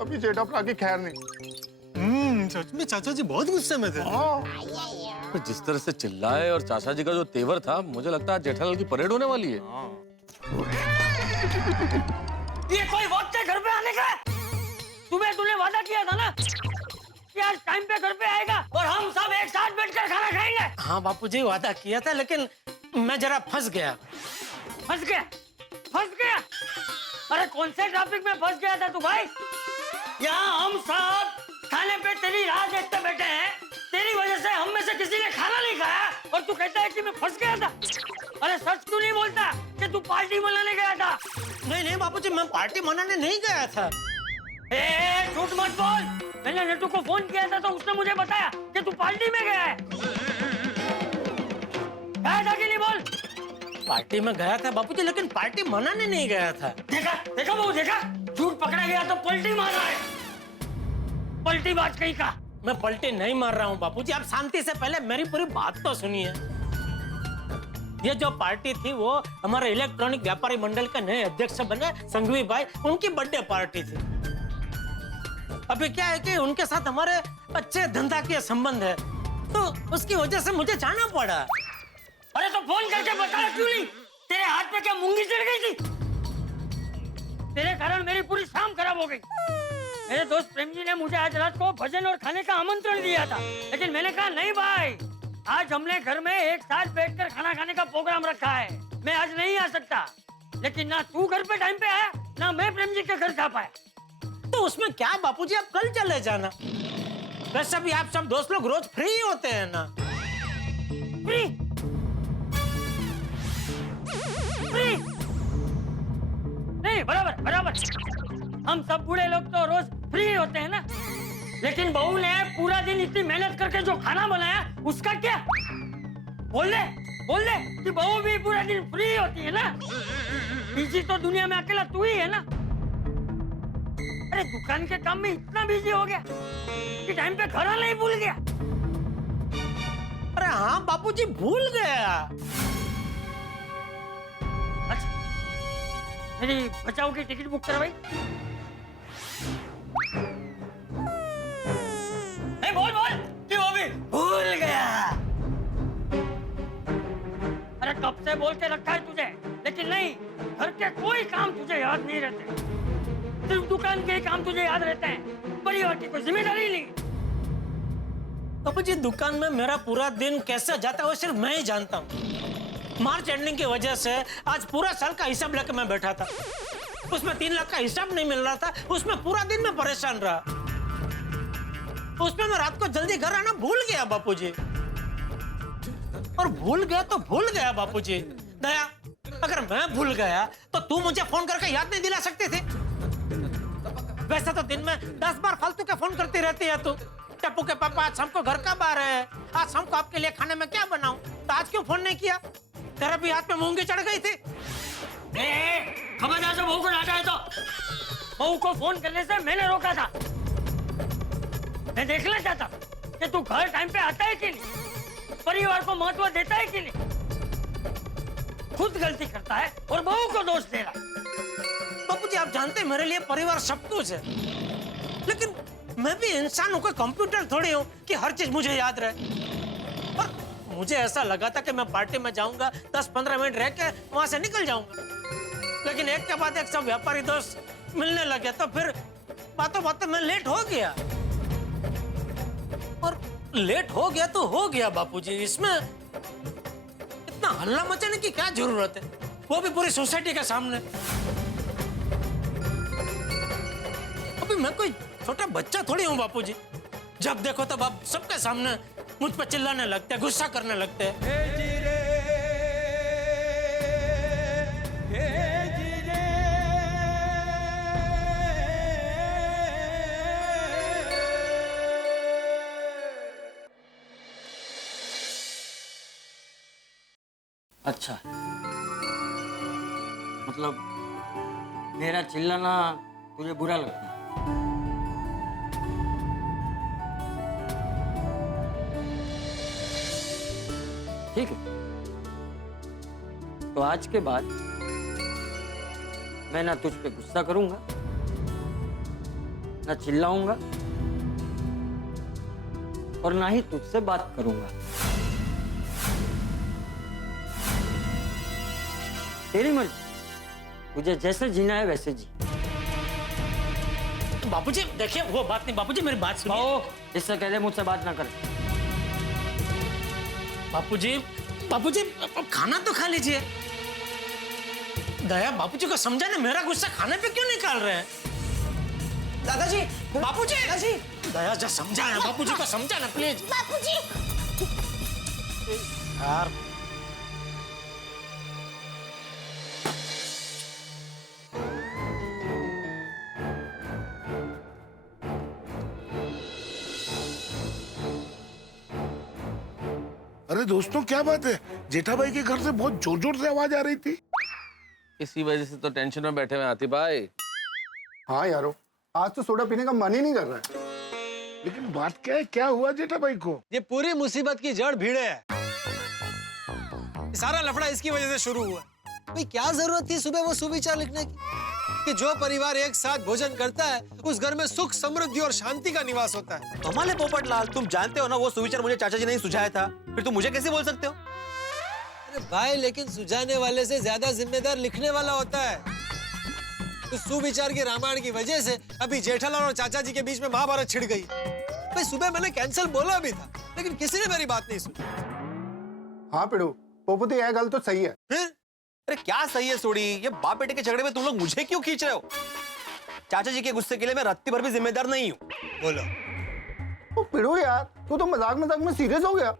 अभी जेठा की खैर नहीं। सच में चाचा जी बहुत गुस्से में थे। तो जिस तरह से चिल्लाए और चाचा जी का जो तेवर था, मुझे लगता है जेठालाल की परेड होने वाली है। ये कोई वक्त है घर पे आने का? तूने वादा किया था ना कि आज टाइम पे घर पे आएगा और हम सब एक साथ बैठकर खाना खाएंगे। हाँ बापूजी वादा किया था लेकिन मैं जरा फंस गया। फंस गया? अरे कौन से ट्रैफिक में फंस गया था तू भाई? यहाँ हम सब खाने पे तेरी राह देखते बैठे हैं, तेरी वजह से हम में से किसी ने खाना नहीं खाया और तू कहता है कि मैं फंस गया था। अरे सच क्यों नहीं बोलता कि तू पार्टी मनाने गया था? नहीं बापूजी, मैं पार्टी मनाने नहीं गया था। झूठ मत बोल। मैंने नट्टू को फोन किया था तो उसने मुझे बताया कि तू पार्टी में गया है। गया था कि नहीं बोल? पार्टी में गया था बापूजी लेकिन पार्टी मनाने नहीं गया था। देखा बहू, देखा? झूठ पकड़ा गया तो पलटी मार रहा है। पलटी बात कहीं का? मैं पलटी नहीं मार रहा हूँ बापूजी, आप शांति से पहले मेरी पूरी बात तो सुनिए। ये जो पार्टी थी वो हमारे इलेक्ट्रॉनिक व्यापारी मंडल के नए अध्यक्ष बने संघवी भाई, उनकी बर्थडे पार्टी थी। अभी क्या है कि उनके साथ हमारे अच्छे धंधा के संबंध है तो उसकी वजह से मुझे जाना पड़ा। अरे तो फोन करके बताया क्यों नहीं? तेरे हाथ पे क्या मूंगी चढ़ गई थी? तेरे कारण मेरी पूरी शाम खराब हो गई। मेरे दोस्त प्रेम जी ने मुझे आज रात को भजन और खाने का आमंत्रण दिया था लेकिन मैंने कहा नहीं भाई, आज हमने घर में एक साथ बैठकर खाना खाने का प्रोग्राम रखा है, मैं आज नहीं आ सकता। लेकिन ना तू घर पे टाइम पे आया ना मैं प्रेम जी के घर जा पाया। तो उसमें क्या बापूजी, आप कल चले जाना। वैसे भी आप सब दोस्त लोग रोज फ्री होते हैं ना। फ्री? नहीं, बराबर। हम सब बूढ़े लोग तो रोज फ्री होते हैं ना, लेकिन बहू ने पूरा दिन इतनी मेहनत करके जो खाना बनाया उसका क्या? बोल दे कि बहू भी पूरा दिन फ्री होती है ना। बिजी तो दुनिया में अकेला तू ही है ना। अरे दुकान के काम में इतना बिजी हो गया कि टाइम पे खाना नहीं भूल गया। अरे हाँ बापूजी, भूल गया। अच्छा, मेरी बचाओ की टिकट बुक करवाई? बोल कि वो भी भूल गया। अरे कब से बोल के रखा है तुझे, लेकिन नहीं, घर के कोई काम तुझे याद नहीं रहते, सिर्फ दुकान के काम तुझे याद रहते हैं, परिवार की कोई जिम्मेदारी नहीं। बापूजी दुकान में मेरा पूरा दिन कैसे जाता है वो सिर्फ मैं ही जानता हूँ। मार्च एंडिंग की वजह से आज पूरा साल का हिसाब लेकर मैं बैठा था, उसमें 3 लाख का हिसाब नहीं मिल रहा था, उसमें पूरा दिन मैं परेशान रहा, उसमें मैं रात को जल्दी घर आना भूल गया बापूजी। और भूल गया तो भूल गया बापूजी, दया, अगर मैं भूल गया तो तू मुझे फोन करके याद नहीं दिला सकती थी? वैसे तो दिन में 10 बार फालतू के फोन करती रहती है तू। टप्पू के पापा आज शाम को घर कब आ रहे हैं, आज शाम को आपके लिए खाने में क्या बनाऊं, तो आज क्यों फोन नहीं किया? तेरा भी हाथ में मूंगी चढ़ गई थी। खबरदार से बहू को डांटा है तो बहू को फोन करने से मैंने रोका था। मैं देखना चाहता कि तू घर टाइम पे आता है कि नहीं, परिवार को महत्व देता है कि नहीं। खुद गलती करता है और बहू को दोष दे रहा है। बापूजी आप जानते हैं मेरे लिए परिवार सब कुछ है, लेकिन मैं भी इंसान हूँ, कोई कंप्यूटर थोड़ी हूँ कि हर चीज मुझे याद रहे। और मुझे ऐसा लगा था कि मैं पार्टी में जाऊंगा, 10-15 मिनट रह के वहां से निकल जाऊंगा, लेकिन एक के बाद एक सब व्यापारी दोस्त मिलने लगे, तो फिर बातों बातों में लेट हो गया। और लेट हो गया तो हो गया बापूजी, इसमें इतना हल्ला मचाने की क्या जरूरत है, वो भी पूरी सोसाइटी के सामने। अभी मैं कोई छोटा बच्चा थोड़ी हूँ बापूजी, जब देखो तब आप सबके सामने मुझ पर चिल्लाने लगते हैं, गुस्सा करने लगते हैं। अच्छा, मतलब मेरा चिल्लाना तुझे बुरा लगता है? ठीक है, तो आज के बाद मैं ना तुझ पे गुस्सा करूंगा, ना चिल्लाऊंगा, और ना ही तुझसे बात करूंगा। तेरी मर्जी, तुझे जैसे जीना है वैसे जी। बापूजी देखिए, वो बात नहीं बापूजी, मेरी बात सुनिए। इससे कहते मुझसे बात ना कर। बापूजी, बापूजी अब खाना तो खा लीजिए। दया बापूजी को समझाने, मेरा गुस्सा खाने पे क्यों निकाल रहे हैं? दादाजी, बापूजी, दादाजी, दया जा समझाना, बापूजी को समझाना प्लीज। बापूजी यार अरे दोस्तों, क्या बात है? जेठा भाई के घर से बहुत जोर जोर से आवाज आ रही थी। इसी वजह से तो टेंशन में बैठे हुए आती भाई। हाँ यारो, आज तो सोडा पीने का मन ही नहीं कर रहा है। लेकिन बात क्या है, क्या हुआ जेठा भाई को? ये पूरी मुसीबत की जड़ भीड़े है। सारा लफड़ा इसकी वजह से शुरू हुआ। भाई क्या जरूरत थी सुबह वो सुविचार लिखने की कि जो परिवार एक साथ भोजन करता है उस घर में सुख, समृद्धि और शांति का निवास होता है। कमाल पोपटलाल, तुम जानते हो ना वो सुविचार मुझे चाचा जी ने ही सुझाया था, फिर तुम मुझे कैसे बोल सकते हो? अरे भाई, लेकिन सुझाने वाले से ज्यादा जिम्मेदार लिखने वाला होता है। तो सुविचार की रामायण की वजह से अभी जेठालाल और चाचा जी के बीच में महाभारत छिड़ गई। भाई सुबह मैंने कैंसिल बोला भी था, लेकिन किसी ने मेरी बात नहीं सुनी। हाँ पिड़ू, पोपटी यह गल तो सही है। फिर अरे क्या सही है सोड़ी, ये बाप बेटे के झगड़े में तुम लोग मुझे क्यों खींच रहे हो? चाचा जी के गुस्से के लिए मैं रत्ती भर भी जिम्मेदार नहीं हूँ। बोलो। ओ पिड़ू यार, तू तो मजाक मजाक में सीरियस हो गया।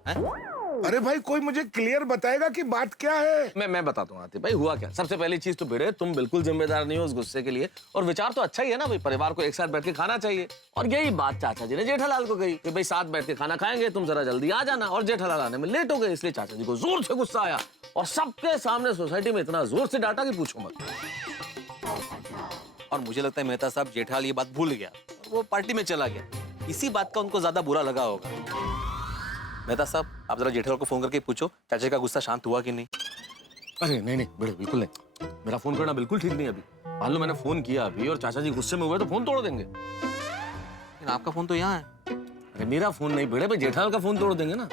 अरे भाई, कोई मुझे क्लियर बताएगा कि बात क्या है? मैं बताता हूँ आतिफ भाई, हुआ क्या। सबसे पहली चीज तो भिड़े, तुम बिल्कुल जिम्मेदार नहीं हो उस गुस्से के लिए, और विचार तो अच्छा ही है ना भाई, परिवार को एक साथ बैठ के खाना चाहिए। और यही बात चाचा जी ने जेठालाल को कही कि भाई साथ बैठ के खाना खाएंगे, तुम जरा जल्दी आ जाना। और जेठालाल आने में लेट हो गए, इसलिए चाचा जी को जोर से गुस्सा आया और सबके सामने सोसाइटी में इतना जोर से डांटा कि पूछो मत। और मुझे लगता है मेहता साहब जेठालाल ये बात भूल गया, वो पार्टी में चला गया। इसी बात का उनको ज्यादा बुरा लगा होगा। मेहता साहब, आप जरा जेठालाल को फोन करके पूछो चाचा का गुस्सा शांत हुआ कि नहीं। अरे नहीं बड़े, बिल्कुल नहीं। मेरा फोन करना बिल्कुल ठीक नहीं अभी। मान लो मैंने फोन किया अभी और चाचा जी गुस्से में हुए तो फोन तोड़ देंगे। लेकिन आपका फोन तो यहाँ है। अरे मेरा फोन नहीं भिड़े भाई, जेठालाल का फोन तोड़ देंगे ना।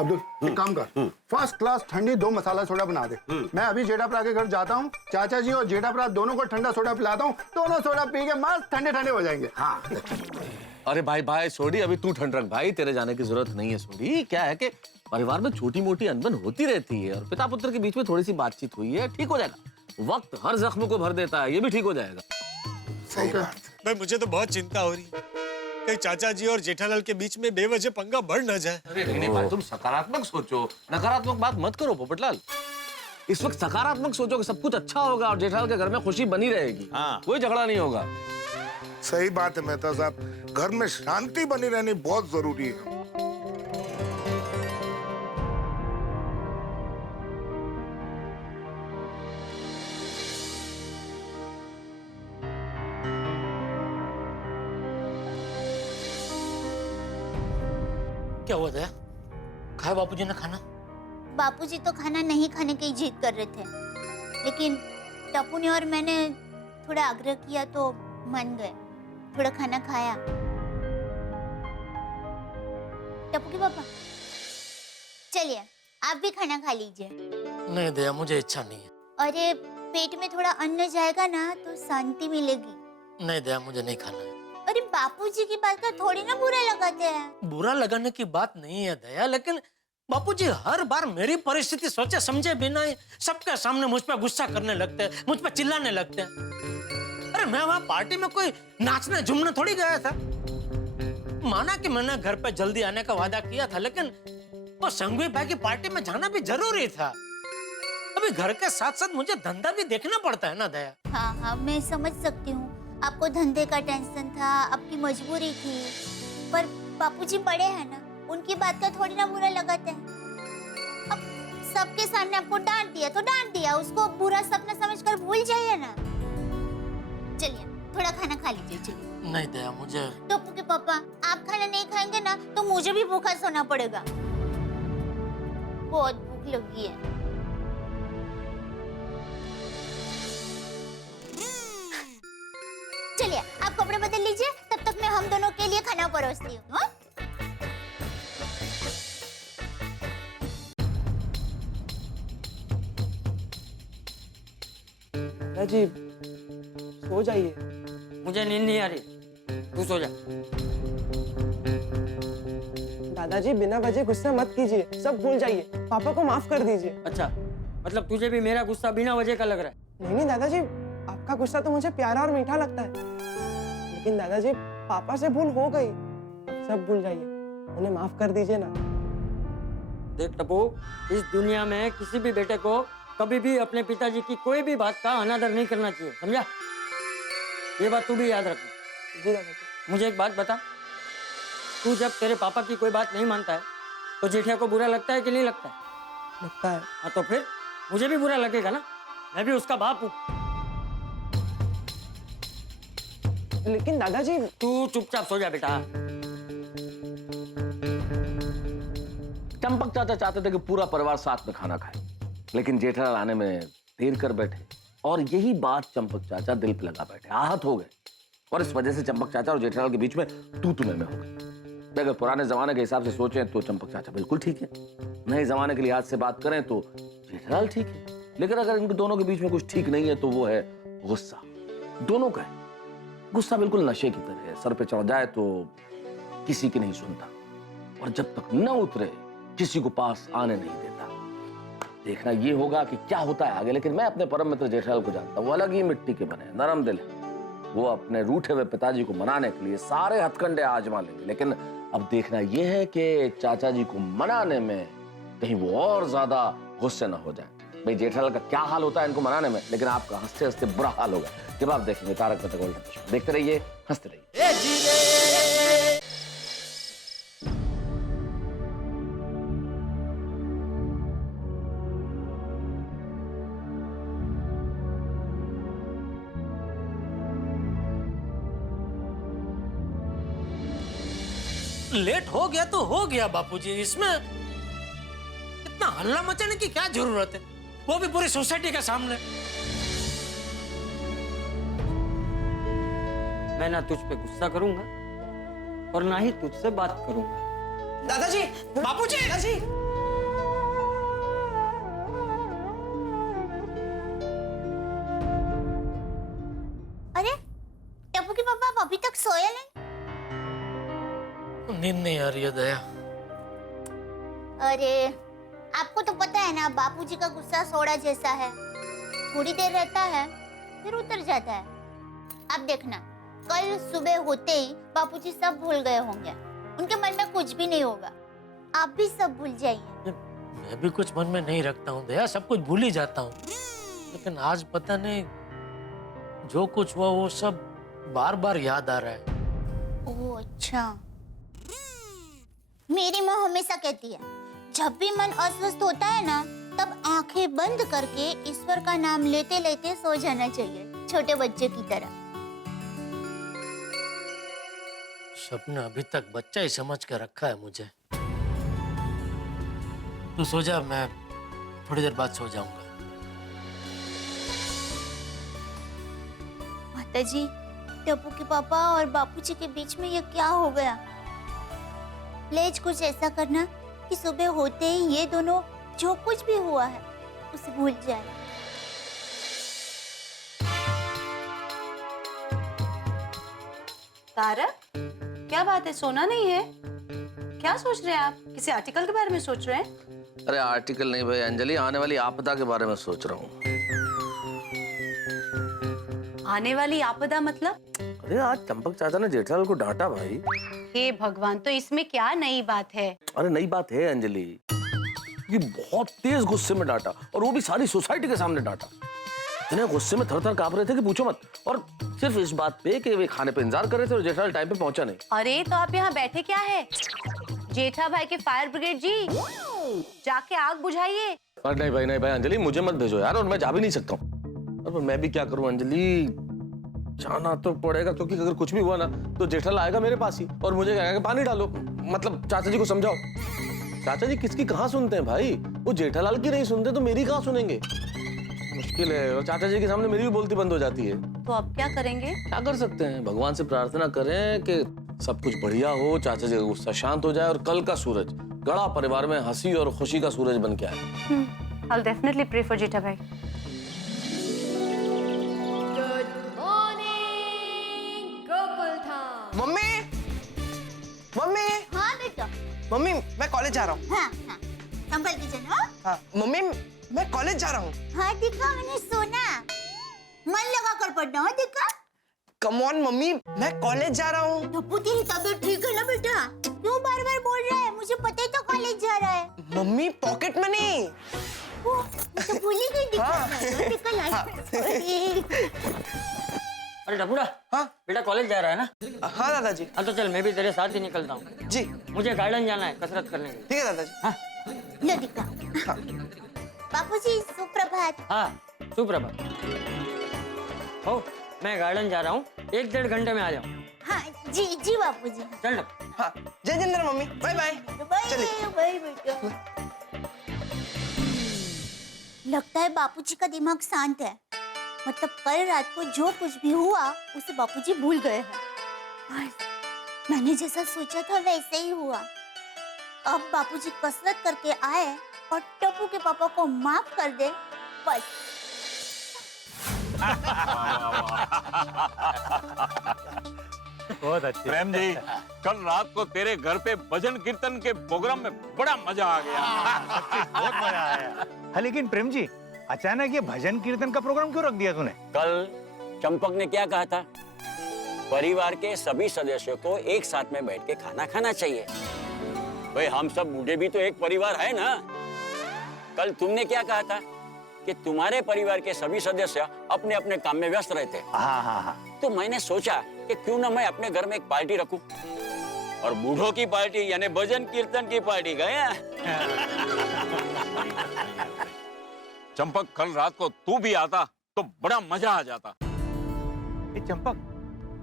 अब्दुल, एक काम कर, फर्स्ट क्लास ठंडी 2 मसाला सोडा बना दे। मैं अभी जेठाप्रा के घर जाता हूँ, चाचा जी और जेठाप्रा दोनों को ठंडा सोडा पिलाता हूँ, दोनों सोडा पी के मस्त ठंडे ठंडे हो जाएंगे। हाँ। अरे भाई सोडी, अभी तू ठंड रख भाई, तेरे जाने की जरूरत नहीं है। सोडी, क्या है कि परिवार में छोटी मोटी अनबन होती रहती है और पिता पुत्र के बीच में थोड़ी सी बातचीत हुई है, ठीक हो जाएगा। वक्त हर जख्म को भर देता है, ये भी ठीक हो जाएगा। सही बात। भाई मुझे तो बहुत चिंता हो रही है कहीं चाचा जी और जेठालाल के बीच में बेवजह पंगा बढ़ ना जाए। अरे नहीं भाई, तुम सकारात्मक सोचो, नकारात्मक बात मत करो पोपटलाल। इस वक्त सकारात्मक सोचो कि सब कुछ अच्छा होगा और जेठालाल के घर में खुशी बनी रहेगी। हाँ। कोई झगड़ा नहीं होगा। सही बात है मेहता साहब, घर में शांति बनी रहनी बहुत जरूरी है। क्या हुआ दया? खाया बापूजी ने खाना? बापूजी तो खाना नहीं खाने की जिद कर रहे थे, लेकिन टप्पू ने और मैंने थोड़ा आग्रह किया तो मान गए, थोड़ा खाना खाया। टप्पू के पापा, चलिए आप भी खाना खा लीजिए। नहीं दया, मुझे इच्छा नहीं है। अरे पेट में थोड़ा अन्न जाएगा ना तो शांति मिलेगी। नहीं दया, मुझे नहीं खाना है। अरे बापूजी की बात का थोड़ी ना बुरा लगाते हैं। बुरा लगाने की बात नहीं है दया, लेकिन बापूजी हर बार मेरी परिस्थिति सोचे समझे बिना ही सबके सामने मुझ पर गुस्सा करने लगते हैं, मुझ पर चिल्लाने लगते हैं। अरे मैं वहां पार्टी में कोई नाचने झूमने थोड़ी गया था। माना कि मैंने घर पे जल्दी आने का वादा किया था, लेकिन वो संघवी भाई की पार्टी में जाना भी जरूरी था। अभी घर के साथ साथ मुझे धंधा भी देखना पड़ता है ना दया। हाँ हाँ, मैं समझ सकती हूँ, आपको धंधे का टेंशन था, आपकी मजबूरी थी, पर बापूजी बड़े हैं ना, उनकी बात का थोड़ी ना बुरा लगाते हैं। अब सबके सामने आपको डांट दिया तो डांट दिया, उसको बुरा सपना समझकर भूल जाइए ना। चलिए थोड़ा खाना खा लीजिए। चलिए। नहीं दया, मुझे टप्पू के पापा, आप खाना नहीं खाएंगे ना तो मुझे भी भूखा सोना पड़ेगा। बहुत भूख लगी है। चलिए आप कपड़े बदल लीजिए, तब तक मैं हम दोनों के लिए खाना परोसती हूँ। हाँ? जी सो जाइए। मुझे नींद नहीं आ रही, तू सो जा। दादाजी बिना वजह गुस्सा मत कीजिए, सब भूल जाइए, पापा को माफ कर दीजिए। अच्छा, मतलब तुझे भी मेरा गुस्सा बिना वजह का लग रहा है? नहीं नहीं दादाजी, आपका गुस्सा तो मुझे प्यारा और मीठा लगता है, लेकिन दादाजी पापा से भूल हो गई, अब सब भूल जाइए, उन्हें माफ कर दीजिए ना। देख टप्पू, इस दुनिया में किसी भी बेटे को कभी भी अपने पिताजी की कोई भी बात का अनादर नहीं करना चाहिए, समझा? ये बात तू भी याद रखना। जी दादाजी। मुझे एक बात बता, तू जब तेरे पापा की कोई बात नहीं मानता है तो जेठिया को बुरा लगता है कि नहीं लगता है? लगता है। हाँ तो फिर मुझे भी बुरा लगेगा ना, मैं भी उसका बाप हूँ। लेकिन दादाजी। तू चुपचाप सो जा बेटा। चंपक चाचा चाहते थे कि पूरा परिवार साथ में खाना खाए, लेकिन जेठालाल आने में देर कर बैठे और यही बात चंपक चाचा दिल पे लगा बैठे, आहत हो गए और इस वजह से चंपक चाचा और जेठालाल के बीच में तू तुम्हें में हो गई। अगर पुराने जमाने के हिसाब से सोचें तो चंपक चाचा बिल्कुल ठीक है, नए जमाने के लिहाज से बात करें तो जेठालाल ठीक है, लेकिन अगर इनके दोनों के बीच में कुछ ठीक नहीं है तो वो है गुस्सा। दोनों का है गुस्सा, बिल्कुल नशे की तरह है, सर पे चढ़ जाए तो किसी की नहीं सुनता और जब तक न उतरे किसी को पास आने नहीं देता। देखना ये होगा कि क्या होता है आगे, लेकिन मैं अपने परम मित्र जेठालाल को जानता हूँ, वो अलग ही मिट्टी के बने, नरम दिल है। वो अपने रूठे हुए पिताजी को मनाने के लिए सारे हथकंडे आजमा लेंगे, लेकिन अब देखना यह है कि चाचा जी को मनाने में कहीं वो और ज्यादा गुस्से न हो जाए। भाई जेठालाल का क्या हाल होता है इनको मनाने में, लेकिन आपका हंसते हंसते बुरा हाल होगा जब आप देखेंगे तारक मेहता का उल्टा चश्मा। देखते रहिए, हंसते रहिए। लेट हो गया तो हो गया बापूजी, इसमें इतना हल्ला मचाने की क्या जरूरत है, वो भी पूरी सोसाइटी के सामने। मैं ना तुझ पे गुस्सा करूंगा और ना ही तुझसे बात करूंगा। दादाजी, बापूजी, दादाजी। अरे टप्पू के पापा, आप अभी तक सोए नहीं? नींद नहीं आ रही है दया। अरे आपको तो पता है ना, बापूजी का गुस्सा सोडा जैसा है, थोड़ी देर रहता है फिर उतर जाता है। आप देखना, कल सुबह होते ही बापूजी सब भूल गए होंगे, उनके मन में कुछ भी नहीं होगा, आप भी सब भूल जाइए। मैं भी कुछ मन में नहीं रखता हूँ दया, सब कुछ भूल ही जाता हूँ। लेकिन आज पता नहीं जो कुछ हुआ वो सब बार बार याद आ रहा है। ओह अच्छा। मेरी माँ हमेशा कहती है जब भी मन अस्वस्थ होता है ना तब आंखें बंद करके ईश्वर का नाम लेते लेते सो जाना चाहिए, छोटे बच्चे की तरह। सबने अभी तक बच्चा ही समझ कर रखा है मुझे। तू सो जा, मैं थोड़ी देर बाद सो जाऊंगा। माताजी, टप्पू के पापा और बापूजी के बीच में ये क्या हो गया? प्लीज कुछ ऐसा करना कि सुबह होते ही ये दोनों जो कुछ भी हुआ है उसे भूल जाए। तारक, क्या बात है, सोना नहीं है? क्या सोच रहे हैं आप? किसी आर्टिकल के बारे में सोच रहे हैं? अरे आर्टिकल नहीं भाई अंजलि, आने वाली आपदा के बारे में सोच रहा हूँ। आने वाली आपदा मतलब? अरे आज चंपक चाचा ने जेठालाल को डांटा भाई। हे भगवान, तो इसमें क्या नई बात है? अरे नई बात है अंजलि, ये बहुत तेज गुस्से में डांटा और वो भी सारी सोसाइटी के सामने डांटा। इतने गुस्से में थर-थर कांप रहे थे कि पूछो मत, और सिर्फ इस बात पे कि वे खाने पे इंतजार कर रहे थे और जेठालाल टाइम पे पहुंचा नहीं। अरे तो आप यहाँ बैठे क्या है? जेठा भाई के फायर ब्रिगेड जी, जाके आग बुझाइए। अरे नहीं भाई अंजलि, मुझे मत भेजो यार, और मैं जा भी नहीं सकता हूँ। और मैं भी क्या करूँ अंजलि, जाना तो पड़ेगा क्योंकि अगर कुछ भी हुआ ना तो जेठालाल आएगा मेरे पास ही और मुझे कहेगा कि पानी डालो, मतलब चाचा जी को समझाओ। चाचा जी किसकी कहाँ सुनते हैं भाई, वो जेठालाल की नहीं सुनते तो मेरी कहाँ सुनेंगे? मुश्किल है, और चाचा जी के सामने मेरी भी बोलती बंद हो जाती है। तो अब क्या करेंगे? क्या कर सकते हैं, भगवान से प्रार्थना करें कि सब कुछ बढ़िया हो, चाचा जी का गुस्सा शांत हो जाए और कल का सूरज गड़ा परिवार में हंसी और खुशी का सूरज बन के आए। I'll definitely pray for जेठा भाई। मम्मी, मम्मी, हाँ बेटा। मम्मी मैं कॉलेज जा रहा हूँ। हाँ हाँ, संभल के जाना। हाँ मम्मी, मैं कॉलेज जा रहा हूँ। हाँ दिखा, मैंने सुना। मन लगा कर पढ़ना, हाँ दिखा। कम ऑन मम्मी, मैं कॉलेज जा रहा हूँ। टप्पू तेरी तबीयत ठीक है ना बेटा? क्यों बार बार बोल रहा है? मुझे पता ही तो कॉलेज जा रहा है। Mummy pocket money. तो भूली गई दिखा। अरे डबूड़ा, हाँ बेटा कॉलेज जा रहा है ना? हाँ दादाजी। हाँ तो चल मैं भी तेरे साथ ही निकलता हूँ। जी। मुझे गार्डन जाना है कसरत करने के लिए। ठीक है दादाजी। हाँ लो दिखा। बापूजी सुप्रभात। हाँ सुप्रभात। हो मैं गार्डन जा रहा हूँ, 1-1.5 घंटे में आ जाऊँ। हाँ जी जी बापूजी। चल हाँ जय जिंदर मम्मी, बाय बाय। बाय बेटा। लगता है बापूजी का दिमाग शांत है, मतलब कल रात को जो कुछ भी हुआ उसे बापूजी भूल गए हैं। मैंने जैसा सोचा था वैसे ही हुआ। अब बापूजी कसरत करके आए और टप्पू के पापा को माफ कर दे, बस। बहुत अच्छे। प्रेम जी, कल रात को तेरे घर पे भजन कीर्तन के प्रोग्राम में बड़ा मजा आ गया। बहुत मजा आया। हाँ लेकिन प्रेम जी, अचानक ये भजन कीर्तन का प्रोग्राम क्यों रख दिया तूने? कल चंपक ने क्या कहा था, परिवार के सभी सदस्यों को एक साथ में बैठ के खाना खाना चाहिए। भाई हम सब बूढ़े भी तो एक परिवार है ना। कल तुमने क्या कहा था कि तुम्हारे परिवार के सभी सदस्य अपने अपने काम में व्यस्त रहते हैं। हाँ। तो मैंने सोचा कि क्यों ना मैं अपने घर में एक पार्टी रखूं, और बूढ़ों की पार्टी यानी भजन कीर्तन की पार्टी गया। चंपक, कल रात को तू भी आता तो बड़ा मजा आ जाता। चंपक,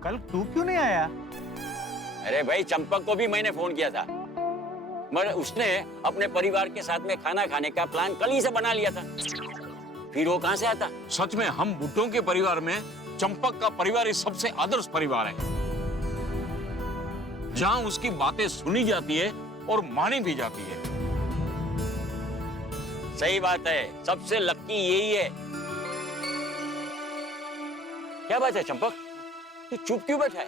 कल तू क्यों नहीं आया? अरे भाई चंपक को भी मैंने फोन किया था, मगर उसने अपने परिवार के साथ में खाना खाने का प्लान कल ही से बना लिया था, फिर वो कहां से आता? सच में हम बुड्ढों के परिवार में चंपक का परिवार ही सबसे आदर्श परिवार है, जहां उसकी बातें सुनी जाती है और मानी भी जाती है। सही बात है, सबसे लक्की यही है। क्या बात है चंपक, तू चुप क्यों बैठा है?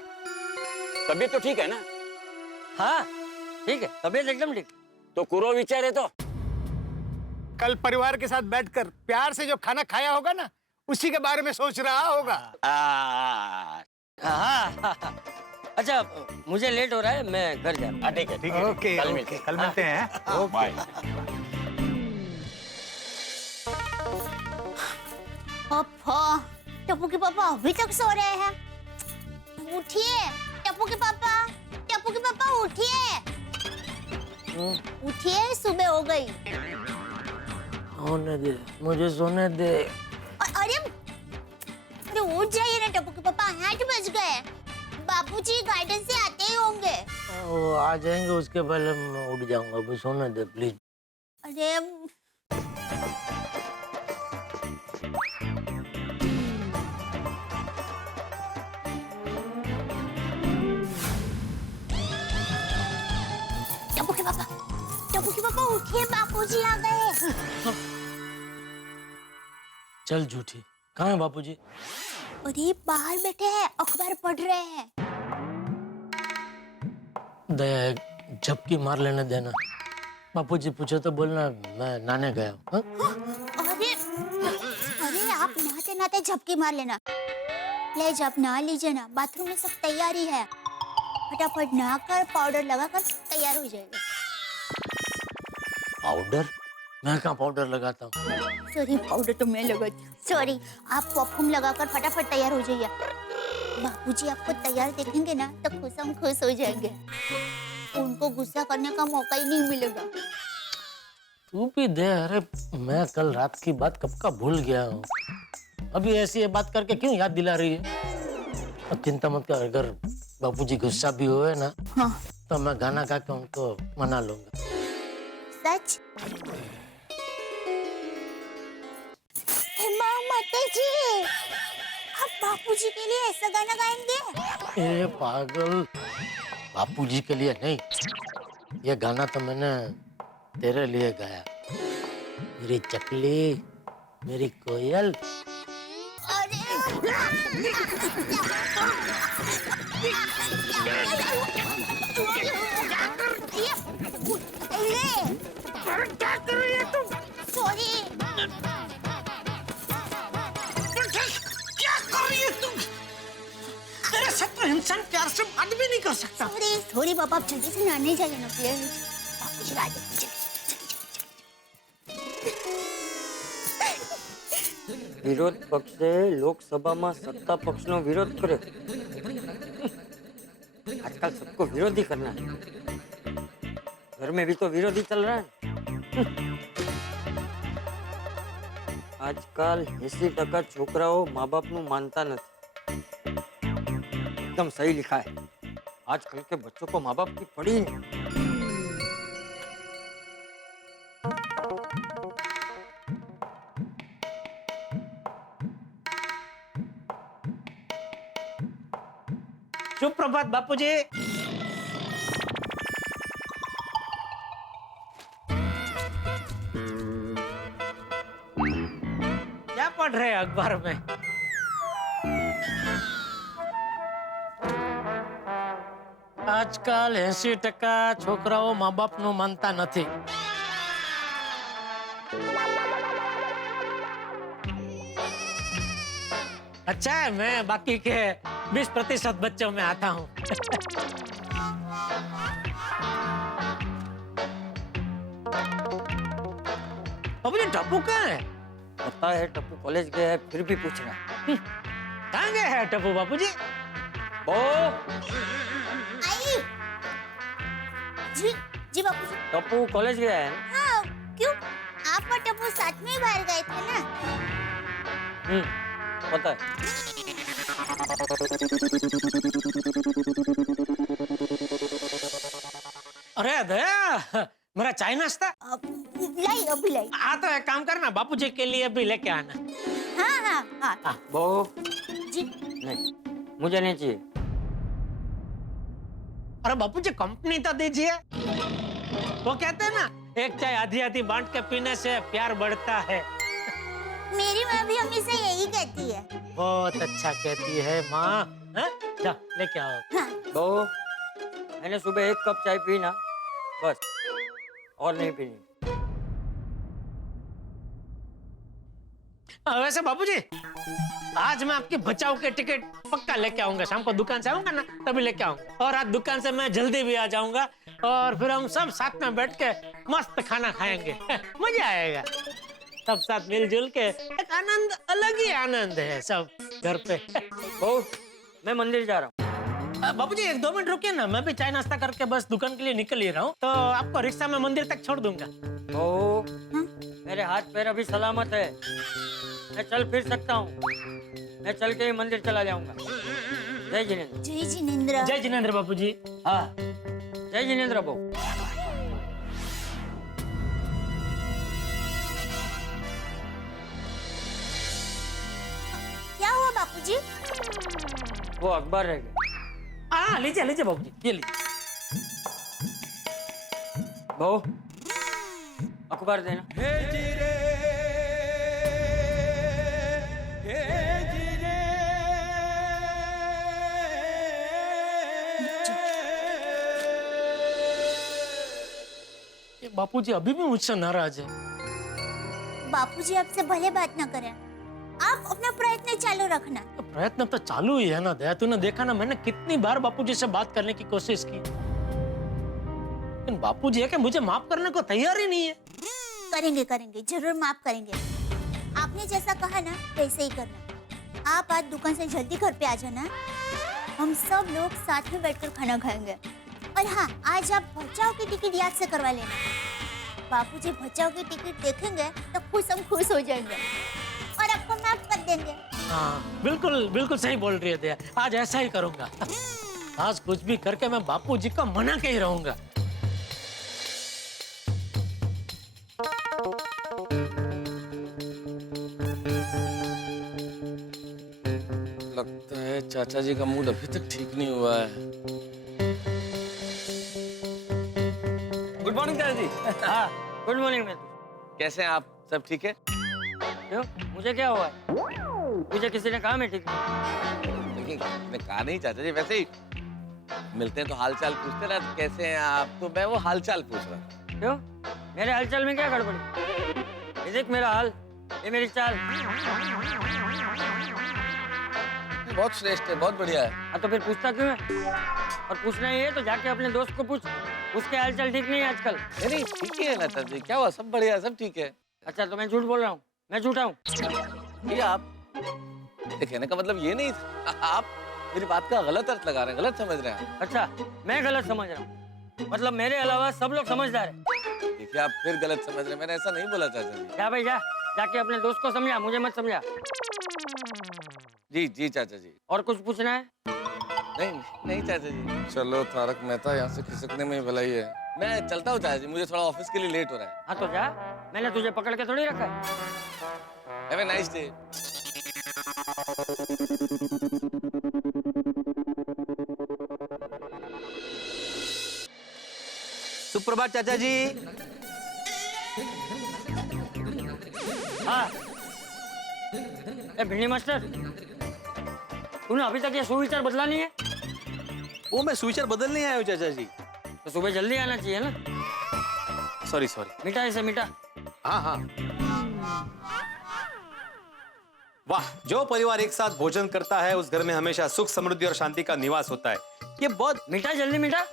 तबीयत तो ठीक है ना? हाँ ठीक है, तबीयत एकदम ठीक। तो कुरो विचार है तो कल परिवार के साथ बैठकर प्यार से जो खाना खाया होगा ना, उसी के बारे में सोच रहा होगा। हाँ। अच्छा मुझे लेट हो रहा है, मैं घर जा रहा हूँ। ठीक है ओके, कल मिलते हैं। बाय। टप्पू के पापा अभी तक सो रहे हैं। उठिए टप्पू के पापा, टप्पू के पापा उठिए, उठिए, सुबह हो गई। सोने दे, मुझे सोने दे। अरे उठ जाइए ना टप्पू के पापा, 8 बज गए। बापूजी गार्डन से आते ही होंगे। वो आ जाएंगे, उसके पहले मैं उठ जाऊंगा। अभी सोने दे प्लीज। अरे टप्पू के पापा उठिए, बापूजी आ गए। चल झूठी, कहाँ है बापूजी? अरे बाहर बैठे हैं, अखबार पढ़ रहे हैं। दया एक झपकी मार लेने देना। बापूजी पूछे तो बोलना मैं नहाने गया हूँ। अरे अरे आप नहाते नहाते झपकी मार लेना। ले जब नहा लीजिए ना, बाथरूम में सब तैयारी है। फटाफट नहाकर पाउडर लगाकर तैयार हो जाएगा। पाउडर? मैं कहाँ पाउडर लगाता हूँ? सॉरी, पाउडर तो मैं लगाती हूँ। सॉरी, आप परफ्यूम लगाकर फटाफट तैयार हो जाइए। बापूजी आपको तैयार देखेंगे ना तो खुश हो जाएंगे। उनको गुस्सा करने का मौका ही नहीं मिलेगा। तू भी दे। अरे मैं कल रात की बात कब का भूल गया हूँ। अभी ऐसी बात करके क्यों याद दिला रही है? अब चिंता मत कर, अगर बापूजी गुस्सा भी हुए ना, हाँ, तो मैं गाना गा के उनको मना लूंगा। सच? माताजी, आप बापूजी के लिए ऐसा गाना गाएंगे? ए पागल, बापूजी के लिए नहीं, ये गाना तो मैंने तेरे लिए गाया। मेरी चकली, मेरी कोयल। क्या कर रही है तुम? सॉरी। क्या कर रही है तुम? तेरे साथ तो इंसान प्यार से बात भी नहीं कर सकता। सॉरी बाबा, आप जल्दी से नहाने जाइए ना प्लीज। बापूजी आ जाए। विरोध पक्षे लोकसभा में सत्ता पक्ष नो विरोध करे। आजकल सबको विरोध ही करना है। घर में भी तो विरोध ही चल रहा है। आजकल 80% छोकराओ माँ बाप नु मानता नहीं। एकदम सही लिखा है। आजकल के बच्चों को माँ बाप की पड़ी नहीं। शुभ प्रभात बापूजी। क्या पढ़ रहे हैं अखबार में? आजकल 80% छोकराओ माँ बाप नु मानता नहीं। अच्छा है, मैं बाकी के 20% बच्चों में आता हूँ। बाबूजी टप्पू कहाँ है? पता है टप्पू कॉलेज गया है, फिर भी पूछ रहा है। कहाँ गया है टप्पू बापूजी? आई। जी जी बापूजी। टप्पू कॉलेज गया है? हाँ, क्यों? आप और टप्पू साथ में ही बाहर गए थे ना? पता है। अरे दया, मेरा चाय नाश्ता लाई, अभी लाई। हाँ तो एक काम करना, बापूजी के लिए भी लेके आना। हाँ हाँ हाँ। बहू जी नहीं, मुझे नहीं चाहिए। अरे बापूजी कंपनी तो दीजिए। वो कहते हैं ना, एक चाय आधी आधी बांट के पीने से प्यार बढ़ता है। मेरी माँ भी हमेशा यही कहती है। बहुत अच्छा कहती है माँ। जा लेके आओ। बहू, मैंने सुबह 1 कप चाय पी ना, बस, और नहीं पीनी। वैसे बापूजी, आज मैं आपकी बचाव के टिकट पक्का लेके आऊंगा। शाम को दुकान से आऊंगा ना, तभी लेके आऊंगा। और आज दुकान से मैं जल्दी भी आ जाऊंगा, और फिर हम सब साथ में बैठ के मस्त खाना खाएंगे। मजा आएगा। सब साथ मिलजुल के एक आनंद, अलग ही आनंद है सब घर पे। बहू, मैं मंदिर जा रहा हूँ। बाबूजी 1-2 मिनट रुकिए ना, मैं भी चाय नाश्ता करके बस दुकान के लिए निकल ही रहा हूँ, तो आपको रिक्शा में मंदिर तक छोड़ दूंगा। बहू, मेरे हाथ पैर अभी सलामत है, मैं चल फिर सकता हूँ। मैं चल के ही मंदिर चला जाऊंगा। जय जिनेंद्र। जय जिनेंद्र। जय जिनेंद्र बापूजी। हाँ, जय जिनेंद्र बहू। क्या हुआ बापूजी? वो अखबार रह गया। हाँ, लीजिए लीजिए बाबूजी, ये लीजिए। बहू, अखबार देना। बापूजी अभी भी मुझसे नाराज है। बापूजी आपसे भले बात ना करें, आप अपना प्रयत्न चालू रखना। तो प्रयत्न तो चालू ही है ना दया, तूने देखा ना मैंने कितनी बार बापूजी से बात करने की कोशिश की, लेकिन बापूजी है कि मुझे माफ करने को तैयार ही नहीं है। करेंगे करेंगे, जरूर माफ करेंगे। आपने जैसा कहा ना वैसे ही करना। आप आज दुकान से जल्दी घर पे आ जाना, हम सब लोग साथ में बैठकर खाना खाएंगे। और हाँ, आज आप बचाव की टिकट याद से करवा लेना। बापूजी बचाव की टिकट देखेंगे तो हम खुश हो जाएंगे और आपको माफ कर देंगे। हाँ, बिल्कुल बिल्कुल सही बोल रही है दया, आज ऐसा ही करूंगा। आज कुछ भी करके मैं बापूजी का मना के ही रहूंगा। लगता है चाचा जी का मूड अभी तक ठीक नहीं हुआ है। गुड मॉर्निंग चाचा जी। हाँ, गुड मॉर्निंग। मैं कैसे हैं आप? सब ठीक है? क्यों, मुझे क्या हुआ? मुझे किसी ने कहा मैं ठीक हूँ? लेकिन मैंने कहा नहीं चाचा जी, वैसे ही मिलते हैं तो हालचाल पूछते ना, कैसे हैं आप, तो मैं वो हालचाल पूछ रहा हूँ। क्यों, मेरे हालचाल में क्या गड़बड़ी? ये देख मेरा हाल, ये मेरी चाल। बहुत श्रेष्ठ है, बहुत बढ़िया है। हाँ, तो फिर पूछता क्यों है? और पूछना ही है तो जाके अपने दोस्त को पूछ, उसके हालचाल ठीक नहीं है आजकल। नहीं ठीक ही है ना चाचा जी, क्या हुआ? सब बढ़िया, सब ठीक है। अच्छा, तो मैं झूठ बोल रहा हूँ? मैं झूठा हूँ? ये आप कहने का मतलब ये नहीं था, आप मेरी बात का गलत अर्थ लगा रहे हैं, गलत समझ रहे हैं। अच्छा, मैं गलत समझ रहा हूँ? मतलब मेरे अलावा सब लोग समझदार हैं? देखिए, आप फिर गलत समझ रहे हैं, मैंने ऐसा नहीं बोला चाचा जी। जा भाई जा, जाके अपने दोस्त को समझा, मुझे मत समझा। जी जी चाचा जी। और कुछ पूछना है? नहीं नहीं चाचा जी। चलो तारक मेहता, यहाँ से खिसकने में ही भलाई है। मैं चलता हूँ चाचा जी, मुझे थोड़ा ऑफिस के लिए लेट हो रहा है। हाँ तो जा, मैंने तुझे पकड़ के थोड़ी रखा है। Have a nice day. सुप्रभात चाचा जी। हाँ, ए भिंडी मास्टर, तूने अभी तक ये सुविचार बदला नहीं है? वो मैं सुविचार बदल नहीं आया हूँ चाचा जी। तो सुबह जल्दी आना चाहिए ना। Sorry sorry. मीठा ऐसे मीठा। हाँ हाँ। वाह, जो परिवार एक साथ भोजन करता है उस घर में हमेशा सुख समृद्धि और शांति का निवास होता है। ये बहुत मीठा, जल्दी मीठा।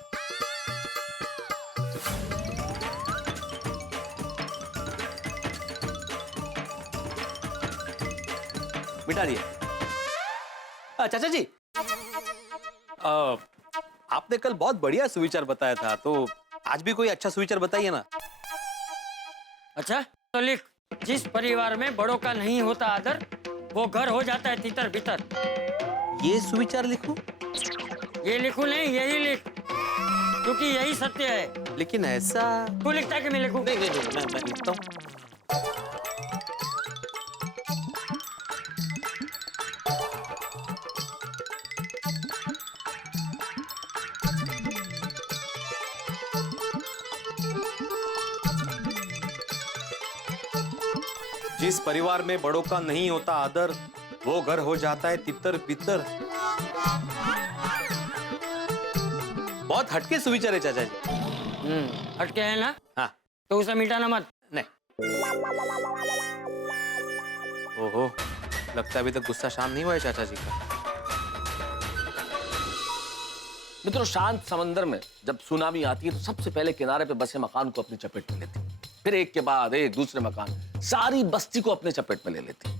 मिटा दिए। चाचा जी, आपने कल बहुत बढ़िया सुविचार बताया था, तो आज भी कोई अच्छा सुविचार बताइए ना। अच्छा तो लिख, जिस परिवार में बड़ों का नहीं होता आदर, वो घर हो जाता है तितर बितर। ये सुविचार लिखूं? ये लिखूं नहीं, यही लिख, क्योंकि यही सत्य है। लेकिन ऐसा तू लिखता है कि मैं लिखूं? नहीं, मैं लिखता हूँ। जिस परिवार में बड़ों का नहीं होता आदर, वो घर हो जाता है तितर बितर। बहुत हटके सुविचार है चाचा जी। हटके है ना? हाँ। तो उसे मिटाना मत। नहीं। ओहो, लगता है अभी तक गुस्सा शांत नहीं हुआ है चाचा जी का। मित्रों, शांत समंदर में जब सुनामी आती है तो सबसे पहले किनारे पे बसे मकान को अपनी चपेट में लेती, फिर एक के बाद एक दूसरे मकान सारी बस्ती को अपने चपेट में ले लेती।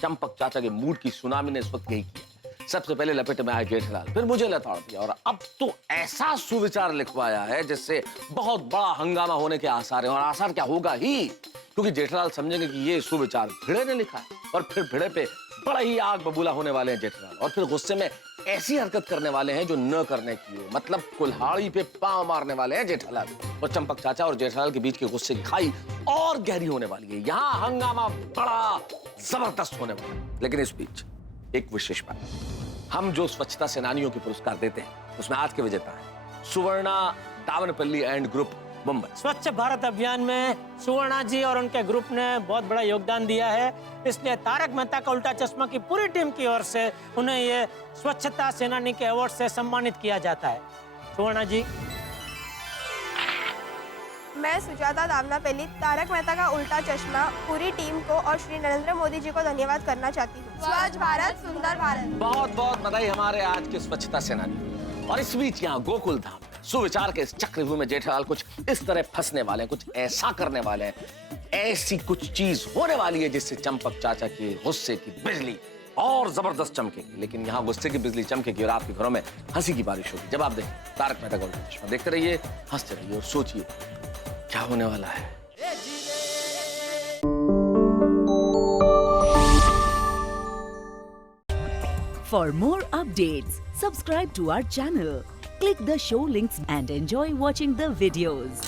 चंपक चाचा के मूड की सुनामी ने इस वक्त यही किया। सबसे पहले लपेटे में आए जेठलाल, फिर मुझे लताड़ दिया और अब तो ऐसा सुविचार लिखवाया है जिससे बहुत बड़ा हंगामा होने के आसार हैं। और आसार क्या होगा ही, क्योंकि जेठलाल समझेंगे कि ये सुविचार भिड़े ने लिखा है और फिर भिड़े पे बड़ा ही आग बबूला होने वाले हैं जेठलाल, और फिर गुस्से में ऐसी हरकत करने वाले हैं जो न करने की हो, मतलब कुल्हाड़ी पे पांव मारने वाले हैं जेठालाल। और चंपक चाचा और जेठालाल के बीच के गुस्से की खाई और गहरी होने वाली है। यहाँ हंगामा बड़ा जबरदस्त होने वाला है। लेकिन इस बीच एक विशेष बात, हम जो स्वच्छता सेनानियों के पुरस्कार देते हैं उसमें आज के विजेता है सुवर्णा दावनपल्ली एंड ग्रुप मुंबई। स्वच्छ भारत अभियान में सुवर्णा जी और उनके ग्रुप ने बहुत बड़ा योगदान दिया है, इसलिए तारक मेहता का उल्टा चश्मा की पूरी टीम की ओर से उन्हें ये स्वच्छता सेनानी के अवार्ड से सम्मानित किया जाता है। सुवर्णा जी। मैं सुजाता दावनापल्ली तारक मेहता का उल्टा चश्मा पूरी टीम को और श्री नरेंद्र मोदी जी को धन्यवाद करना चाहती हूँ। स्वच्छ भारत सुंदर भारत। बहुत बहुत बधाई हमारे आज के स्वच्छता सेनानी। और इस बीच यहाँ गोकुल धाम सुविचार के इस चक्रव्यूह में जेठालाल कुछ इस तरह फंसने वाले हैं, कुछ ऐसा करने वाले हैं, ऐसी कुछ चीज होने वाली है जिससे चंपक चाचा की गुस्से की बिजली और जबरदस्त चमकेगी। लेकिन यहाँ गुस्से की बिजली चमकेगी और आपके घरों में हंसी की बारिश होगी जब आप देखें तारक मेहता का उल्टा चश्मा। देखते रहिए, हंसते रहिए और सोचिए क्या होने वाला है। For more updates, subscribe to our channel, click the show links and enjoy watching the videos.